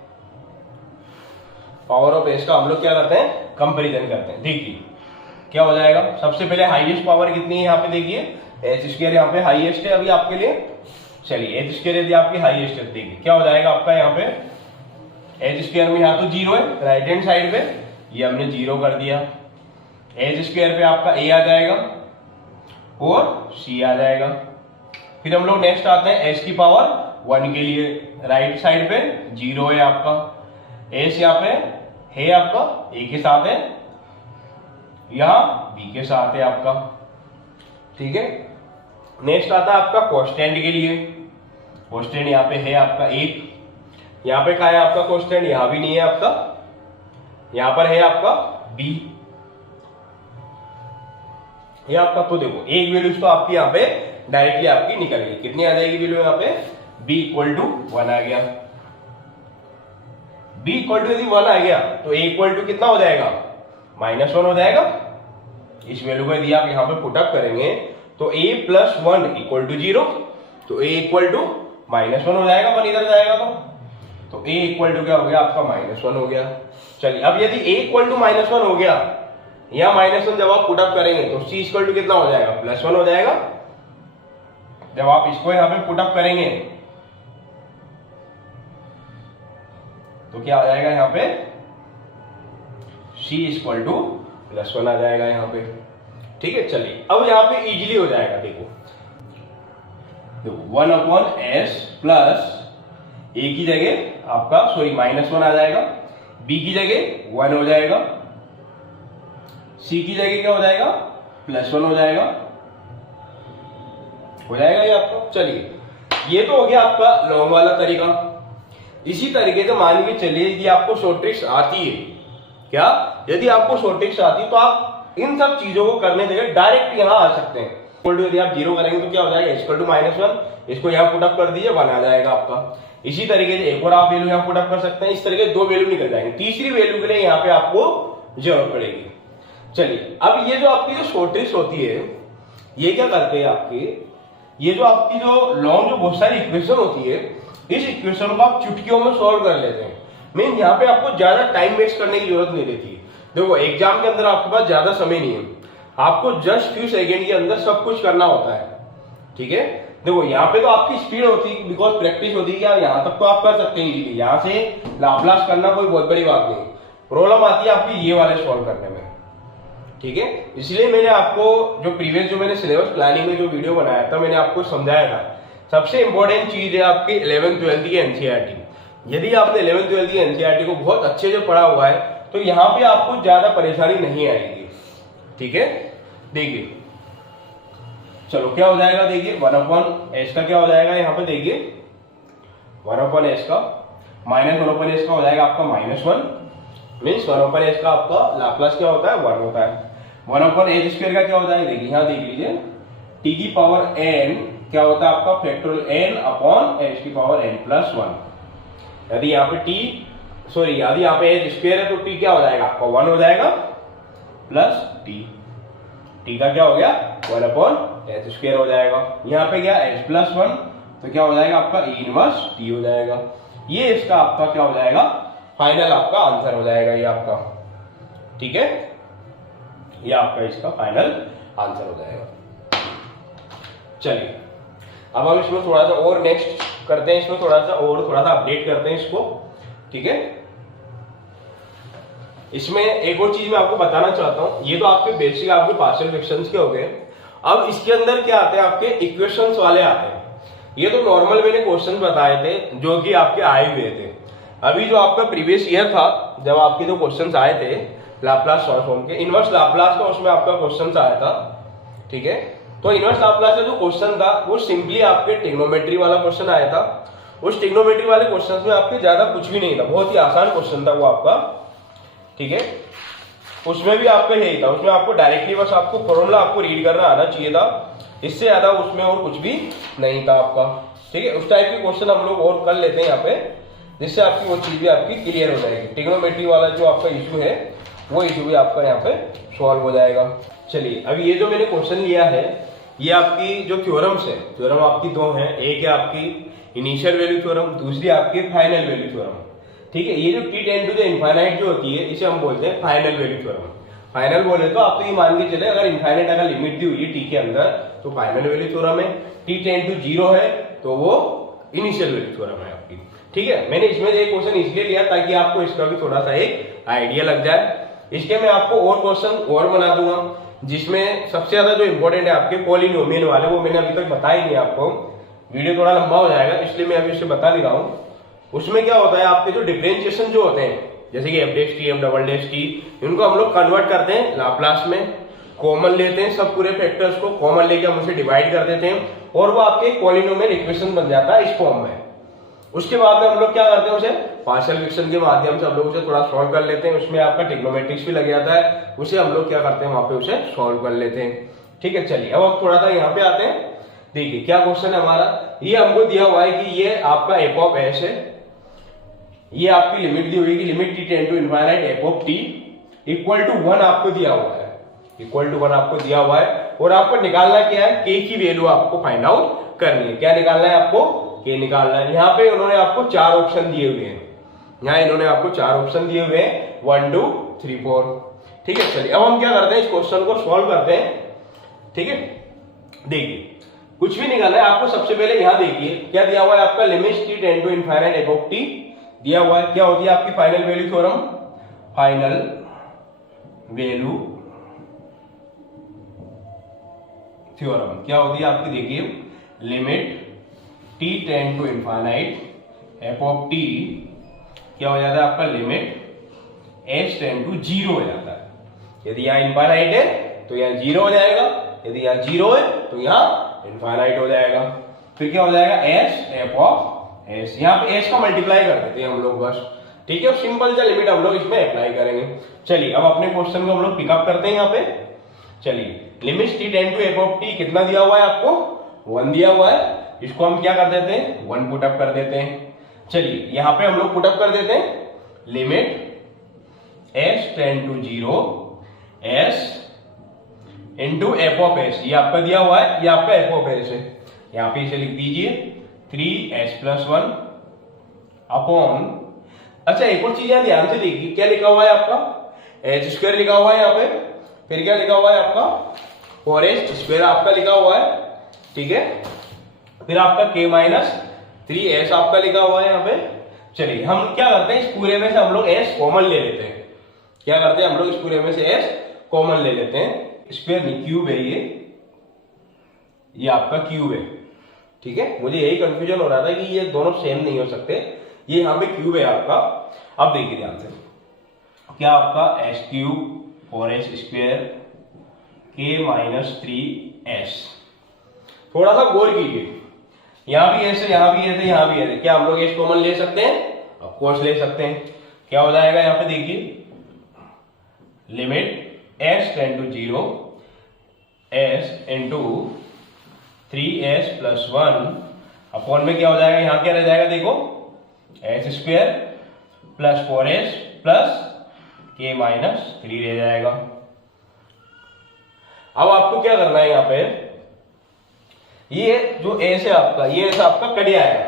पावर ऑफ एस का हम लोग क्या करते हैं, कंपैरिजन करते हैं। देखिए क्या हो जाएगा, सबसे पहले हाईएस्ट पावर कितनी है यहाँ पे देखिए, एच स्क्वायर यहाँ पे हाईएस्ट है अभी आपके लिए। चलिए एच स्क्वायर यदि आपकी हाईएस्ट है देखिए क्या हो जाएगा आपका यहाँ पे, एच स्क्वायर में यहाँ तो 0 है राइट हैंड साइड पे, ये हमने 0 कर दिया। एच स्क्वायर पे आपका ए आ जाएगा और सी आ जाएगा। फिर हम लोग नेक्स्ट आते हैं एस की पावर 1 के लिए, राइट साइड पे 0 है आपका, एस यहाँ पे है आपका ए के साथ है, यहां बी के साथ है आपका, ठीक है। नेक्स्ट आता है आपका कोस्टेंट के लिए, कोस्टेंट यहाँ पे है आपका 1, यहाँ पे क्या है आपका कोस्टेंट, यहां भी नहीं है आपका, यहां पर है आपका बी, ये आपका। तो देखो एक वैल्यू तो आपकी यहाँ पे डायरेक्टली आपकी निकल गई, कितनी आ जाएगी वैल्यू यहाँ पे, b इक्वल टू 1 आ गया। b इक्वल टू यदि 1 आ गया तो a इक्वल टू कितना हो जाएगा, -1 हो जाएगा। इस वैल्यू को यदि आप यहाँ पे पुटअप करेंगे तो a प्लस 1 इक्वल टू 0, तो a इक्वल टू -1 हो जाएगा, 1 इधर जाएगा तो a इक्वल टू क्या हो गया आपका -1 हो गया। चलिए अब यदि a इक्वल टू -1 हो गया या -1 जब आप पुटअप करेंगे तो c इक्वल टू कितना हो जाएगा, +1 हो जाएगा। जब आप इसको यहाँ पे पुटअप करेंगे तो क्या आ जाएगा यहाँ पे, c इक्वल टू +1 आ जाएगा यहाँ पे, ठीक है। चलिए अब यहाँ पे इजीली हो जाएगा, देखो 1/s प्लस a की जगह आपका -1 आ जाएगा, b की जगह 1 हो जाएगा, c की जगह क्या हो जाएगा, +1 हो जाएगा, ये आपका। चलिए ये तो हो गया आपका लॉन्ग वाला तरीका। इसी तरीके से मान के चलिए कि आपको शॉर्ट ट्रिक्स आती है, क्या यदि आपको शॉर्ट ट्रिक्स आती है तो आप इन सब चीजों को करने जगह डायरेक्ट यहाँ आ सकते हैं। यदि आप 0 करेंगे तो क्या हो जाएगा, इक्वल टू -1, इसको यहाँ पुटअप कर दीजिए, 1 आ जाएगा आपका। इसी तरीके से एक और आप वैल्यू यहाँ पुटअप कर सकते हैं, इस तरीके 2 वैल्यू निकल जाएंगे, तीसरी वैल्यू के लिए यहाँ पे आपको जरूरत पड़ेगी। चलिए अब ये जो आपकी जो शॉर्ट ट्रिक्स होती है ये क्या करते हैं आपकी, ये जो आपकी जो लॉन्ग जो बहुत सारी इक्वेशन होती है, इस इक्वेशन को आप चुटकियों में सॉल्व कर लेते हैं। मीन यहाँ पे आपको ज्यादा टाइम वेस्ट करने की जरूरत नहीं रहती है। देखो एग्जाम के अंदर आपके पास ज्यादा समय नहीं है, आपको जस्ट फ्यू सेकेंड के अंदर सब कुछ करना होता है, ठीक है। देखो यहाँ पे तो आपकी स्पीड होती है, बिकॉज प्रैक्टिस होती है, क्या यहाँ तक तो आप कर सकते हैं इजीली, यहाँ से लाप्लास करना कोई बहुत बड़ी बात नहीं। प्रॉब्लम आती है आपकी ये वाले सॉल्व करने में, ठीक है। इसलिए मैंने आपको जो प्रीवियस जो मैंने सिलेबस प्लानिंग में जो वीडियो बनाया था मैंने आपको समझाया था, सबसे इंपॉर्टेंट चीज है आपकी 11th-12th की एनसीईआरटी। यदि आपने 11th-12th की एनसीईआरटी को बहुत अच्छे से पढ़ा हुआ है तो यहाँ पे आपको ज्यादा परेशानी नहीं आएगी, ठीक है। देखिए चलो क्या हो जाएगा, देखिए 1/s का क्या हो जाएगा यहाँ पे, देखिए 1/s का -1/s का हो जाएगा आपका -1, मीन्स 1/s का आपका लाप्लास क्या होता है, 1 होता है। 1/h स्क्वायर का क्या होता है, देखिए यहाँ देख लीजिए, t की पावर n क्या होता है आपका, फैक्टोरियल n अपॉन h की पावर n प्लस 1। यदि यहाँ पे यदि यहाँ पे h स्क्वायर है तो t क्या हो जाएगा आपका 1 हो जाएगा प्लस t का क्या हो गया 1/h स्क्वायर हो जाएगा। यहाँ पे क्या h प्लस 1 तो क्या हो जाएगा आपका e इनवर्स t हो जाएगा। ये इसका आपका क्या हो जाएगा, फाइनल आपका आंसर हो जाएगा ये आपका, ठीक है। ये आपका इसका फाइनल आंसर हो जाएगा। चलिए अब हम इसमें थोड़ा सा और नेक्स्ट करते हैं इसमें थोड़ा सा और थोड़ा सा अपडेट करते हैं इसको, ठीक है। इसमें एक और चीज मैं आपको बताना चाहता हूं, ये तो आपके बेसिक आपके पार्शियल फ्रैक्शंस के हो गए। अब इसके अंदर क्या आते हैं, आपके इक्वेशंस वाले आते हैं। ये तो नॉर्मल मैंने क्वेश्चन बताए थे जो कि आपके आए हुए थे। अभी जो आपका प्रीवियस ईयर था, जब आपके जो क्वेश्चंस आए थे लाप्लास ट्रांसफॉर्म के, इनवर्स लाप्लास का उसमें आपका क्वेश्चन आया था, ठीक है। तो इनवर्स लाप्लास का जो क्वेश्चन था वो सिंपली आपके ट्रिग्नोमेट्री वाला क्वेश्चन आया था। उस ट्रिग्नोमेट्री वाले क्वेश्चन में आपके ज्यादा कुछ भी नहीं था, बहुत ही आसान क्वेश्चन था वो आपका, ठीक है। उसमें भी आपका यही था, उसमें आपको डायरेक्टली बस आपको फॉर्मूला आपको रीड करना आना चाहिए था, इससे ज्यादा उसमें और कुछ भी नहीं था आपका, ठीक है। उस टाइप के क्वेश्चन हम लोग और कर लेते हैं यहाँ पे, जिससे आपकी वो चीज भी आपकी क्लियर हो जाएगी। ट्रिग्नोमेट्री वाला जो आपका इशू है वो इशू भी आपका यहाँ पे सॉल्व हो जाएगा। चलिए, अब ये जो मैंने क्वेश्चन लिया है, ये आपकी जो थ्योरम्स है, थ्योरम आपकी दो है, एक है आपकी इनिशियल वैल्यू थ्योरम, दूसरी आपकी फाइनल वैल्यू थ्योरम, ठीक है। ये जो T tend to the infinite जो होती है, इसे हम बोलते हैं फाइनल वैल्यू थ्योरम। फाइनल बोले तो आप तो ये मान के चले, अगर इनफाइनाइट अगर लिमिट दी हुई है टी के अंदर तो फाइनल वैल्यू थ्योरम है, टी टेंड टू 0 है तो वो इनिशियल वैल्यू थ्योरम है आपकी, ठीक है। मैंने इसमें एक क्वेश्चन इसलिए लिया ताकि आपको इसका भी थोड़ा सा एक आइडिया लग जाए। इसके मैं आपको और क्वेश्चन और बना दूंगा, जिसमें सबसे ज्यादा जो इंपॉर्टेंट है आपके पॉलिनोमियल वाले, वो मैंने अभी तक बताया नहीं आपको, वीडियो थोड़ा लंबा हो जाएगा इसलिए मैं अभी इसे बता दे रहा हूँ। उसमें क्या होता है, आपके जो डिफरेंशिएशन जो होते हैं, जैसे कि f', f', इनको हम लोग कन्वर्ट करते हैं लाप्लास में, कॉमन लेते हैं सब पूरे फैक्टर्स को, कॉमन लेके हम उसे डिवाइड कर देते हैं और वो आपके पॉलिनोमियल इक्वेशन बन जाता है इस फॉर्म में। उसके बाद में हम लोग क्या करते हैं, उसे पार्शियल फ्रैक्शन के माध्यम से हम लोग उसे थोड़ा सॉल्व कर लेते हैं, उसमें आपका ट्रिग्नोमेट्रिक्स भी लग जाता है, उसे हम लोग क्या करते हैं वहां पे उसे सॉल्व कर लेते हैं, ठीक है। चलिए, अब हम थोड़ा सा यहाँ पे आते हैं। देखिए क्या क्वेश्चन है हमारा, ये हमको दिया हुआ है कि ये आपका एफ ऑफ एस है, ये आपकी लिमिट दी हुई है कि limit T tend to infinite F of T equal to 1 आपको दिया हुआ है, इक्वल टू 1 आपको दिया हुआ है, और आपको निकालना क्या है, के की वैल्यू आपको फाइंड आउट करनी है। क्या निकालना है आपको, के निकालना है। यहाँ पे उन्होंने आपको 4 ऑप्शन दिए हुए हैं, यहाँ इन्होंने आपको 4 ऑप्शन दिए हुए हैं, 1 2 3 4, ठीक है। चलिए, अब हम क्या करते हैं, इस क्वेश्चन को सॉल्व करते हैं, ठीक है। देखिए, कुछ भी निकालना है आपको, सबसे पहले यहाँ देखिए क्या दिया हुआ है आपका, limit T tend to infinite F of T दिया हुआ है। क्या होती है आपकी final value theorem, final value theorem क्या होती है आपकी, देखिए limit T tend to infinite F of T क्या हो जाता है आपका, लिमिट एस टेंड टू 0 हो जाता है। यदि यहाँ इनफाइनाइट है तो यहाँ 0 हो जाएगा, यदि यहाँ 0 है तो यहाँ इनफाइनाइट हो जाएगा। फिर क्या हो जाएगा, एस एफ ऑफ एस, यहाँ पे एस का मल्टीप्लाई कर देते हैं हम लोग बस, ठीक है। सिंपल सा लिमिट हम लोग इसमें अप्लाई करेंगे। चलिए, अब अपने क्वेश्चन को हम लोग पिकअप करते हैं यहाँ पे। चलिए, limit T tend to F of T कितना दिया हुआ है आपको, 1 दिया हुआ है, इसको हम क्या कर देते हैं, 1 पुटअप कर देते हैं। चलिए, यहाँ पे हम लोग पुटअप कर देते हैं, limit S tend to 0 S into F of S, ये आपका दिया हुआ है, ये आपका एफ ऑफ एस है, यहाँ पे इसे लिख दीजिए 3s+1 अपॉन, अच्छा एक और चीज ध्यान से देखिए, क्या लिखा हुआ है आपका, h² लिखा हुआ है यहाँ पे, फिर क्या लिखा हुआ है आपका 4s² आपका लिखा हुआ है, ठीक है। फिर आपका k-3s आपका लिखा हुआ है यहाँ पे। चलिए, हम क्या करते हैं, इस पूरे में से हम लोग s कॉमन ले लेते हैं। क्या करते हैं हम लोग, इस पूरे में से s कॉमन ले लेते हैं, स्क्वायर नहीं क्यूब है ये आपका क्यूब है, ठीक है। मुझे यही कंफ्यूजन हो रहा था कि ये दोनों सेम नहीं हो सकते, ये यहाँ पे क्यूब है आपका। अब देखिए ध्यान से, क्या आपका s³ 4s² k-3s, थोड़ा सा गौर कीजिए, यहाँ भी ऐसे, यहाँ भी ऐसे, यहाँ भी ऐसे, क्या हम लोग s कॉमन ले सकते हैं, ऑफ कोर्स ले सकते हैं। क्या हो जाएगा यहाँ पे देखिए, limit s tend to 0 s into 3s+1 upon में क्या हो जाएगा, यहाँ क्या रह जाएगा देखो, s² plus 4s plus k-3 रह जाएगा। अब आपको क्या करना है, यहाँ पे ये जो s है आपका, ये s आपका कट जाएगा,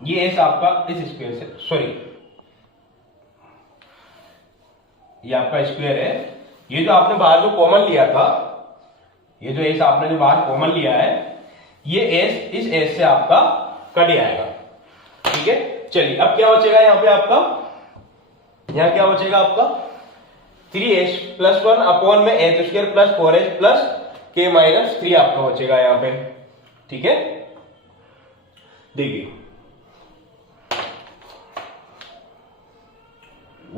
ये s आपका इस स्क्वायर से, सॉरी ये आपका स्क्वायर है, ये जो आपने बाहर जो कॉमन लिया था, ये जो s आपने जो बाहर कॉमन लिया है, ये s इस s से आपका कट जाएगा, ठीक है, चलिए अब क्या बचेगा यहाँ पे आपका, यहाँ क्या बचेगा आपका 3s प्लस 1 अपॉन में h square plus 4h plus k minus 3 आपका बचेगा यहाँ पे। ठीक है, देखिए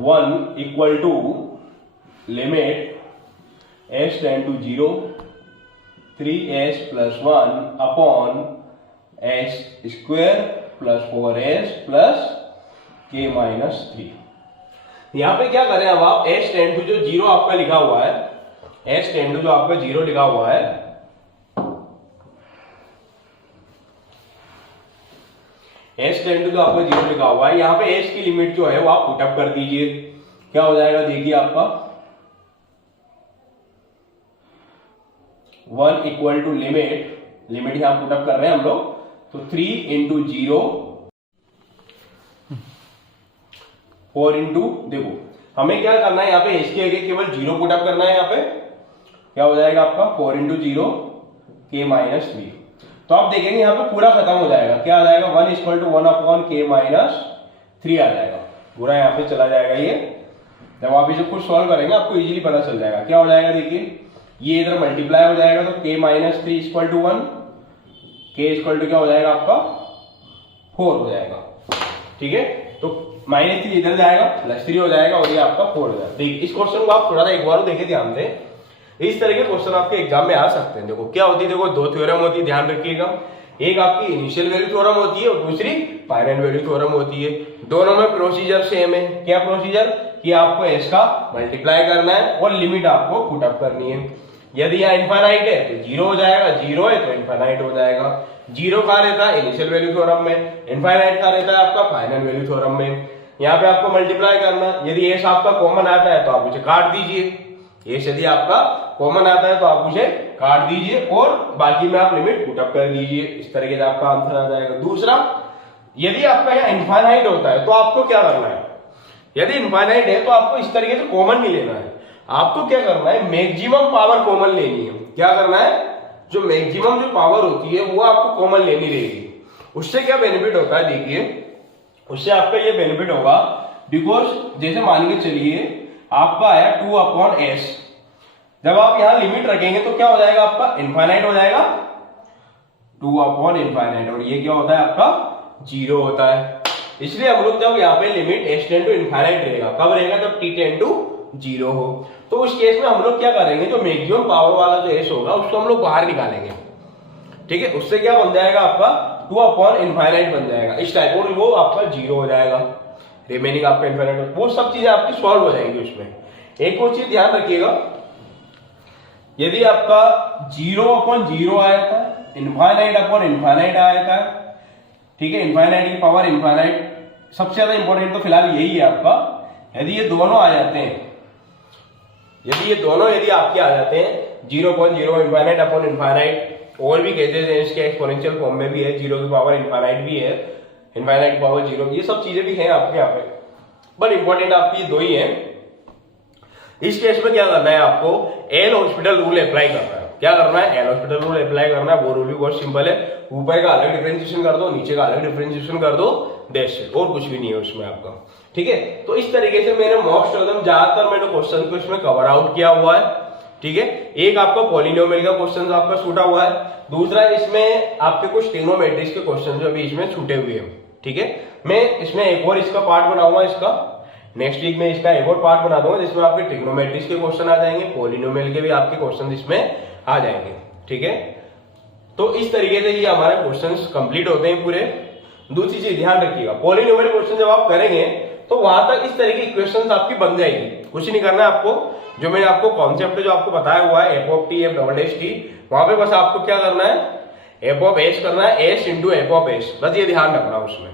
1 equal to limit s tend to 0 3s plus 1 upon s square plus 4s plus k minus 3। यहां पे क्या करें अब आप s टेंड टू जो 0 आपका लिखा हुआ है, s टेंड टू जो आपका 0 लिखा हुआ है, s टेंड टू जो आपका 0 लिखा हुआ है, यहां पे s की लिमिट जो है वो आप पुटअप कर दीजिए। क्या हो जाएगा देखिए आपका 1 इक्वल टू लिमिट यहां पुटअप कर रहे हैं हम लोग, तो 3 इंटू 0 4 इंटू, देखो हमें क्या करना है यहाँ पे एस के आगे केवल 0 पुटअप करना है। यहाँ पे क्या हो जाएगा आपका 4 इंटू 0 के माइनस 3। तो आप देखेंगे यहाँ पे पूरा खत्म हो जाएगा, क्या आ जाएगा 1 इक्वल टू 1 अपॉन के माइनस 3 आ जाएगा, पूरा यहाँ पे चला जाएगा। ये जब आप इसे खुद सॉल्व करेंगे आपको इजीली पता चल जाएगा। क्या हो जाएगा देखिए, ये इधर मल्टीप्लाई हो जाएगा तो के माइनस 3 इक्वल टू 1, के इक्वल टू क्या हो जाएगा आपका 4 हो जाएगा। ठीक है, तो माइनस 3 इधर जाएगा प्लस 3 हो जाएगा और ये आपका 4 हो जाएगा। देखिए इस क्वेश्चन को आप थोड़ा सा एक बार देखे ध्यान से, इस तरह के क्वेश्चन आपके एग्जाम में आ सकते हैं। देखो क्या होती है, देखो दो थ्योरम होती है, ध्यान रखिएगा, एक आपकी इनिशियल वैल्यू थ्योरम होती है और दूसरी फाइनल वैल्यू थ्योरम होती है। दोनों में प्रोसीजर सेम है। क्या प्रोसीजर, कि आपको एस का मल्टीप्लाई करना है और लिमिट आपको पुटअप करनी है। यदि यहाँ इनफाइनाइट है तो 0 हो जाएगा, 0 है तो इनफाइनाइट हो जाएगा। 0 कहाँ रहता है इनिशियल वैल्यू थ्योरम में, इनफाइनाइट कहाँ रहता है आपका फाइनल वैल्यू थ्योरम में। यहाँ पे आपको मल्टीप्लाई करना, यदि एस आपका कॉमन आता है तो आप उसे काट दीजिए, एस यदि आपका कॉमन आता है तो आप उसे काट दीजिए और बाकी में आप लिमिट पुटअप कर दीजिए। इस तरीके से आपका आंसर आ जाएगा। दूसरा, यदि आपका यहाँ इनफाइनाइट होता है तो आपको क्या करना है, यदि इनफाइनाइट है तो आपको इस तरीके से कॉमन नहीं लेना है, आपको क्या करना है मैक्सिमम पावर कॉमन लेनी है। क्या करना है, जो मैक्सिमम जो पावर होती है वो आपको कॉमन लेनी रहेगी। उससे क्या बेनिफिट होता है देखिए, उससे आपका ये बेनिफिट होगा, बिकॉज जैसे मान के चलिए आपका आया 2 अपॉन एस, जब आप यहां लिमिट रखेंगे तो क्या हो जाएगा आपका इनफाइनाइट हो जाएगा 2 अपॉन इनफाइनाइट, और ये क्या होता है आपका 0 होता है। इसलिए हम लोग जब यहाँ पे limit S tend to infinite रहेगा, कब रहेगा जब टी टेंड टू 0 हो, तो उस केस में हम लोग क्या करेंगे, जो मैक्सिमम पावर वाला जो एस होगा उसको हम लोग बाहर निकालेंगे। ठीक है, उससे क्या बन जाएगा आपका 2 अपॉन इनफाइनाइट बन जाएगा इस टाइप, और वो आपका 0 हो जाएगा, रिमेनिंग आपका इनफाइनाइट, वो सब चीजें आपकी सॉल्व हो जाएंगी उसमें। एक और चीज ध्यान रखिएगा, यदि आपका 0 अपॉन 0 आया था, इनफाइनाइट अपॉन इनफाइनाइट आया था, ठीक है, इनफाइनाइट की पावर इनफाइनाइट, सबसे ज्यादा इंपॉर्टेंट तो फिलहाल यही है आपका। यदि ये दोनों आ जाते हैं, यदि ये दोनों यदि आपके आ जाते हैं 0.0 इनफाइनाइट अपॉन इनफाइनाइट, और भी केसेस हैं इसके एक्सपोनेंशियल फॉर्म में भी है, 0 की पावर इनफाइनाइट भी है, इनफाइनाइट की पावर 0, ये सब चीजें भी हैं आपके यहाँ पे, बट इंपॉर्टेंट आपकी दो ही है। इस केस में क्या करना है आपको, एल हॉस्पिटल रूल अप्लाई करना है। क्या करना है, एल हॉस्पिटल रूल अप्लाई करना है। वो रूल भी बहुत सिंपल है, ऊपर का अलग डिफरेंशिएशन कर दो, नीचे का अलग डिफरेंशिएशन कर दो, दैट्स इट, और कुछ भी नहीं है उसमें आपका। ठीक है, तो इस तरीके से मैंने मोस्ट ऑफ देम ज्यादातर मैंने क्वेश्चन को इसमें कवर आउट किया हुआ है। ठीक है, एक आपका पॉलिनोमियल का क्वेश्चन आपका छूटा हुआ है, दूसरा इसमें आपके कुछ ट्रिग्नोमेट्रिक्स के क्वेश्चन जो अभी इसमें छूटे हुए हैं। ठीक है, मैं इसमें एक और इसका पार्ट बनाऊंगा, इसका नेक्स्ट वीक में इसका एक और पार्ट बना दूंगा जिसमें आपके ट्रिग्नोमेट्रिक्स के क्वेश्चन आ जाएंगे, पॉलिनोमियल के भी आपके क्वेश्चन इसमें आ जाएंगे। ठीक है, तो इस तरीके से ये हमारे क्वेश्चंस कंप्लीट होते हैं पूरे। दूसरी चीज ध्यान रखिएगा, पॉलिनोमियल क्वेश्चन जब आप करेंगे तो वहां तक इस तरह की इक्वेशंस आपकी बन जाएगी, कुछ नहीं करना है आपको। जो मैंने आपको कॉन्सेप्ट जो आपको बताया हुआ है F of T F double S T, वहां पे बस आपको क्या करना है, एफ ऑफ एस करना है, S into F of S, बस ये ध्यान रखना उसमें।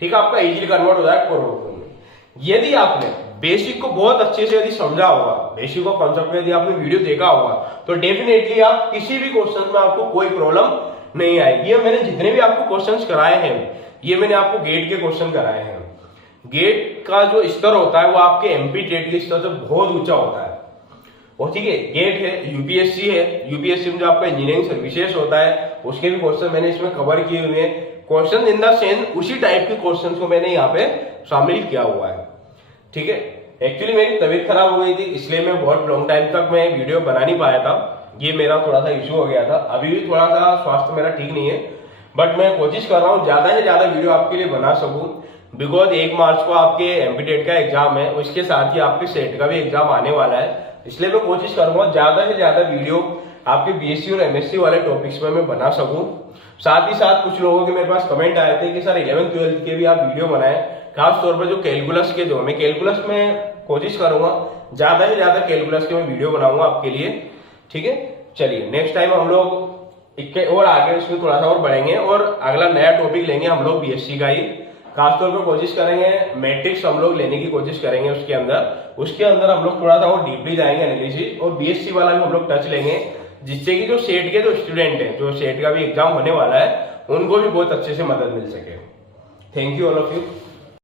ठीक है, आपका इजीली कन्वर्ट हो जाएगा फॉरवर्ड में। यदि आपने बेसिक को बहुत अच्छे से यदि समझा होगा, बेसिक को कॉन्सेप्ट में यदि आपने वीडियो देखा होगा, तो डेफिनेटली आप किसी भी क्वेश्चन में आपको कोई प्रॉब्लम नहीं आएगी। ये मैंने जितने भी आपको क्वेश्चंस कराए हैं, ये मैंने आपको गेट के क्वेश्चन कराए हैं। गेट का जो स्तर होता है वो आपके एमपी टेट के स्तर से बहुत ऊंचा होता है। और ठीक है, गेट है, यूपीएससी है, यूपीएससी में जो आपका इंजीनियरिंग सर्विसेज होता है उसके भी क्वेश्चन मैंने इसमें कवर किए हुए हैं। क्वेश्चन इन द सेंस उसी टाइप के क्वेश्चंस को मैंने यहाँ पे शामिल किया हुआ है। ठीक है, एक्चुअली मेरी तबीयत खराब हो गई थी, इसलिए मैं बहुत लॉन्ग टाइम तक मैं वीडियो बना नहीं पाया था। ये मेरा थोड़ा सा इशू हो गया था। अभी भी थोड़ा सा स्वास्थ्य मेरा ठीक नहीं है, बट मैं कोशिश कर रहा हूँ ज्यादा से ज्यादा वीडियो आपके लिए बना सकूं, बिकॉज 1 मार्च को आपके एमपीटेट का एग्जाम है, उसके साथ ही आपके सेट का भी एग्जाम आने वाला है। इसलिए मैं कोशिश करूंगा ज्यादा से ज्यादा वीडियो आपके बीएससी और एमएससी वाले टॉपिक्स में मैं बना सकूं। साथ ही साथ कुछ लोगों के मेरे पास कमेंट आए थे कि सर 11th 12th के भी आप वीडियो बनाएं, खास तौर पर जो कैलकुलस के, जो मैं कैलकुलस में कोशिश करूंगा ज्यादा से ज्यादा कैलकुलस के मैं वीडियो बनाऊंगा आपके लिए। ठीक है, चलिए नेक्स्ट टाइम हम लोग इसके और आगे इसमें थोड़ा सा और बढ़ेंगे और अगला नया टॉपिक लेंगे हम लोग बीएससी का ही। खासतौर पर कोशिश करेंगे मैट्रिक्स हम लोग लेने की कोशिश करेंगे उसके अंदर हम लोग थोड़ा सा और डीपली जाएंगे एनालिसिस, और बीएससी वाला भी हम लोग टच लेंगे, जिससे कि जो सेट के जो स्टूडेंट हैं, जो सेट का भी एग्जाम होने वाला है, उनको भी बहुत अच्छे से मदद मिल सके। Thank you all of you.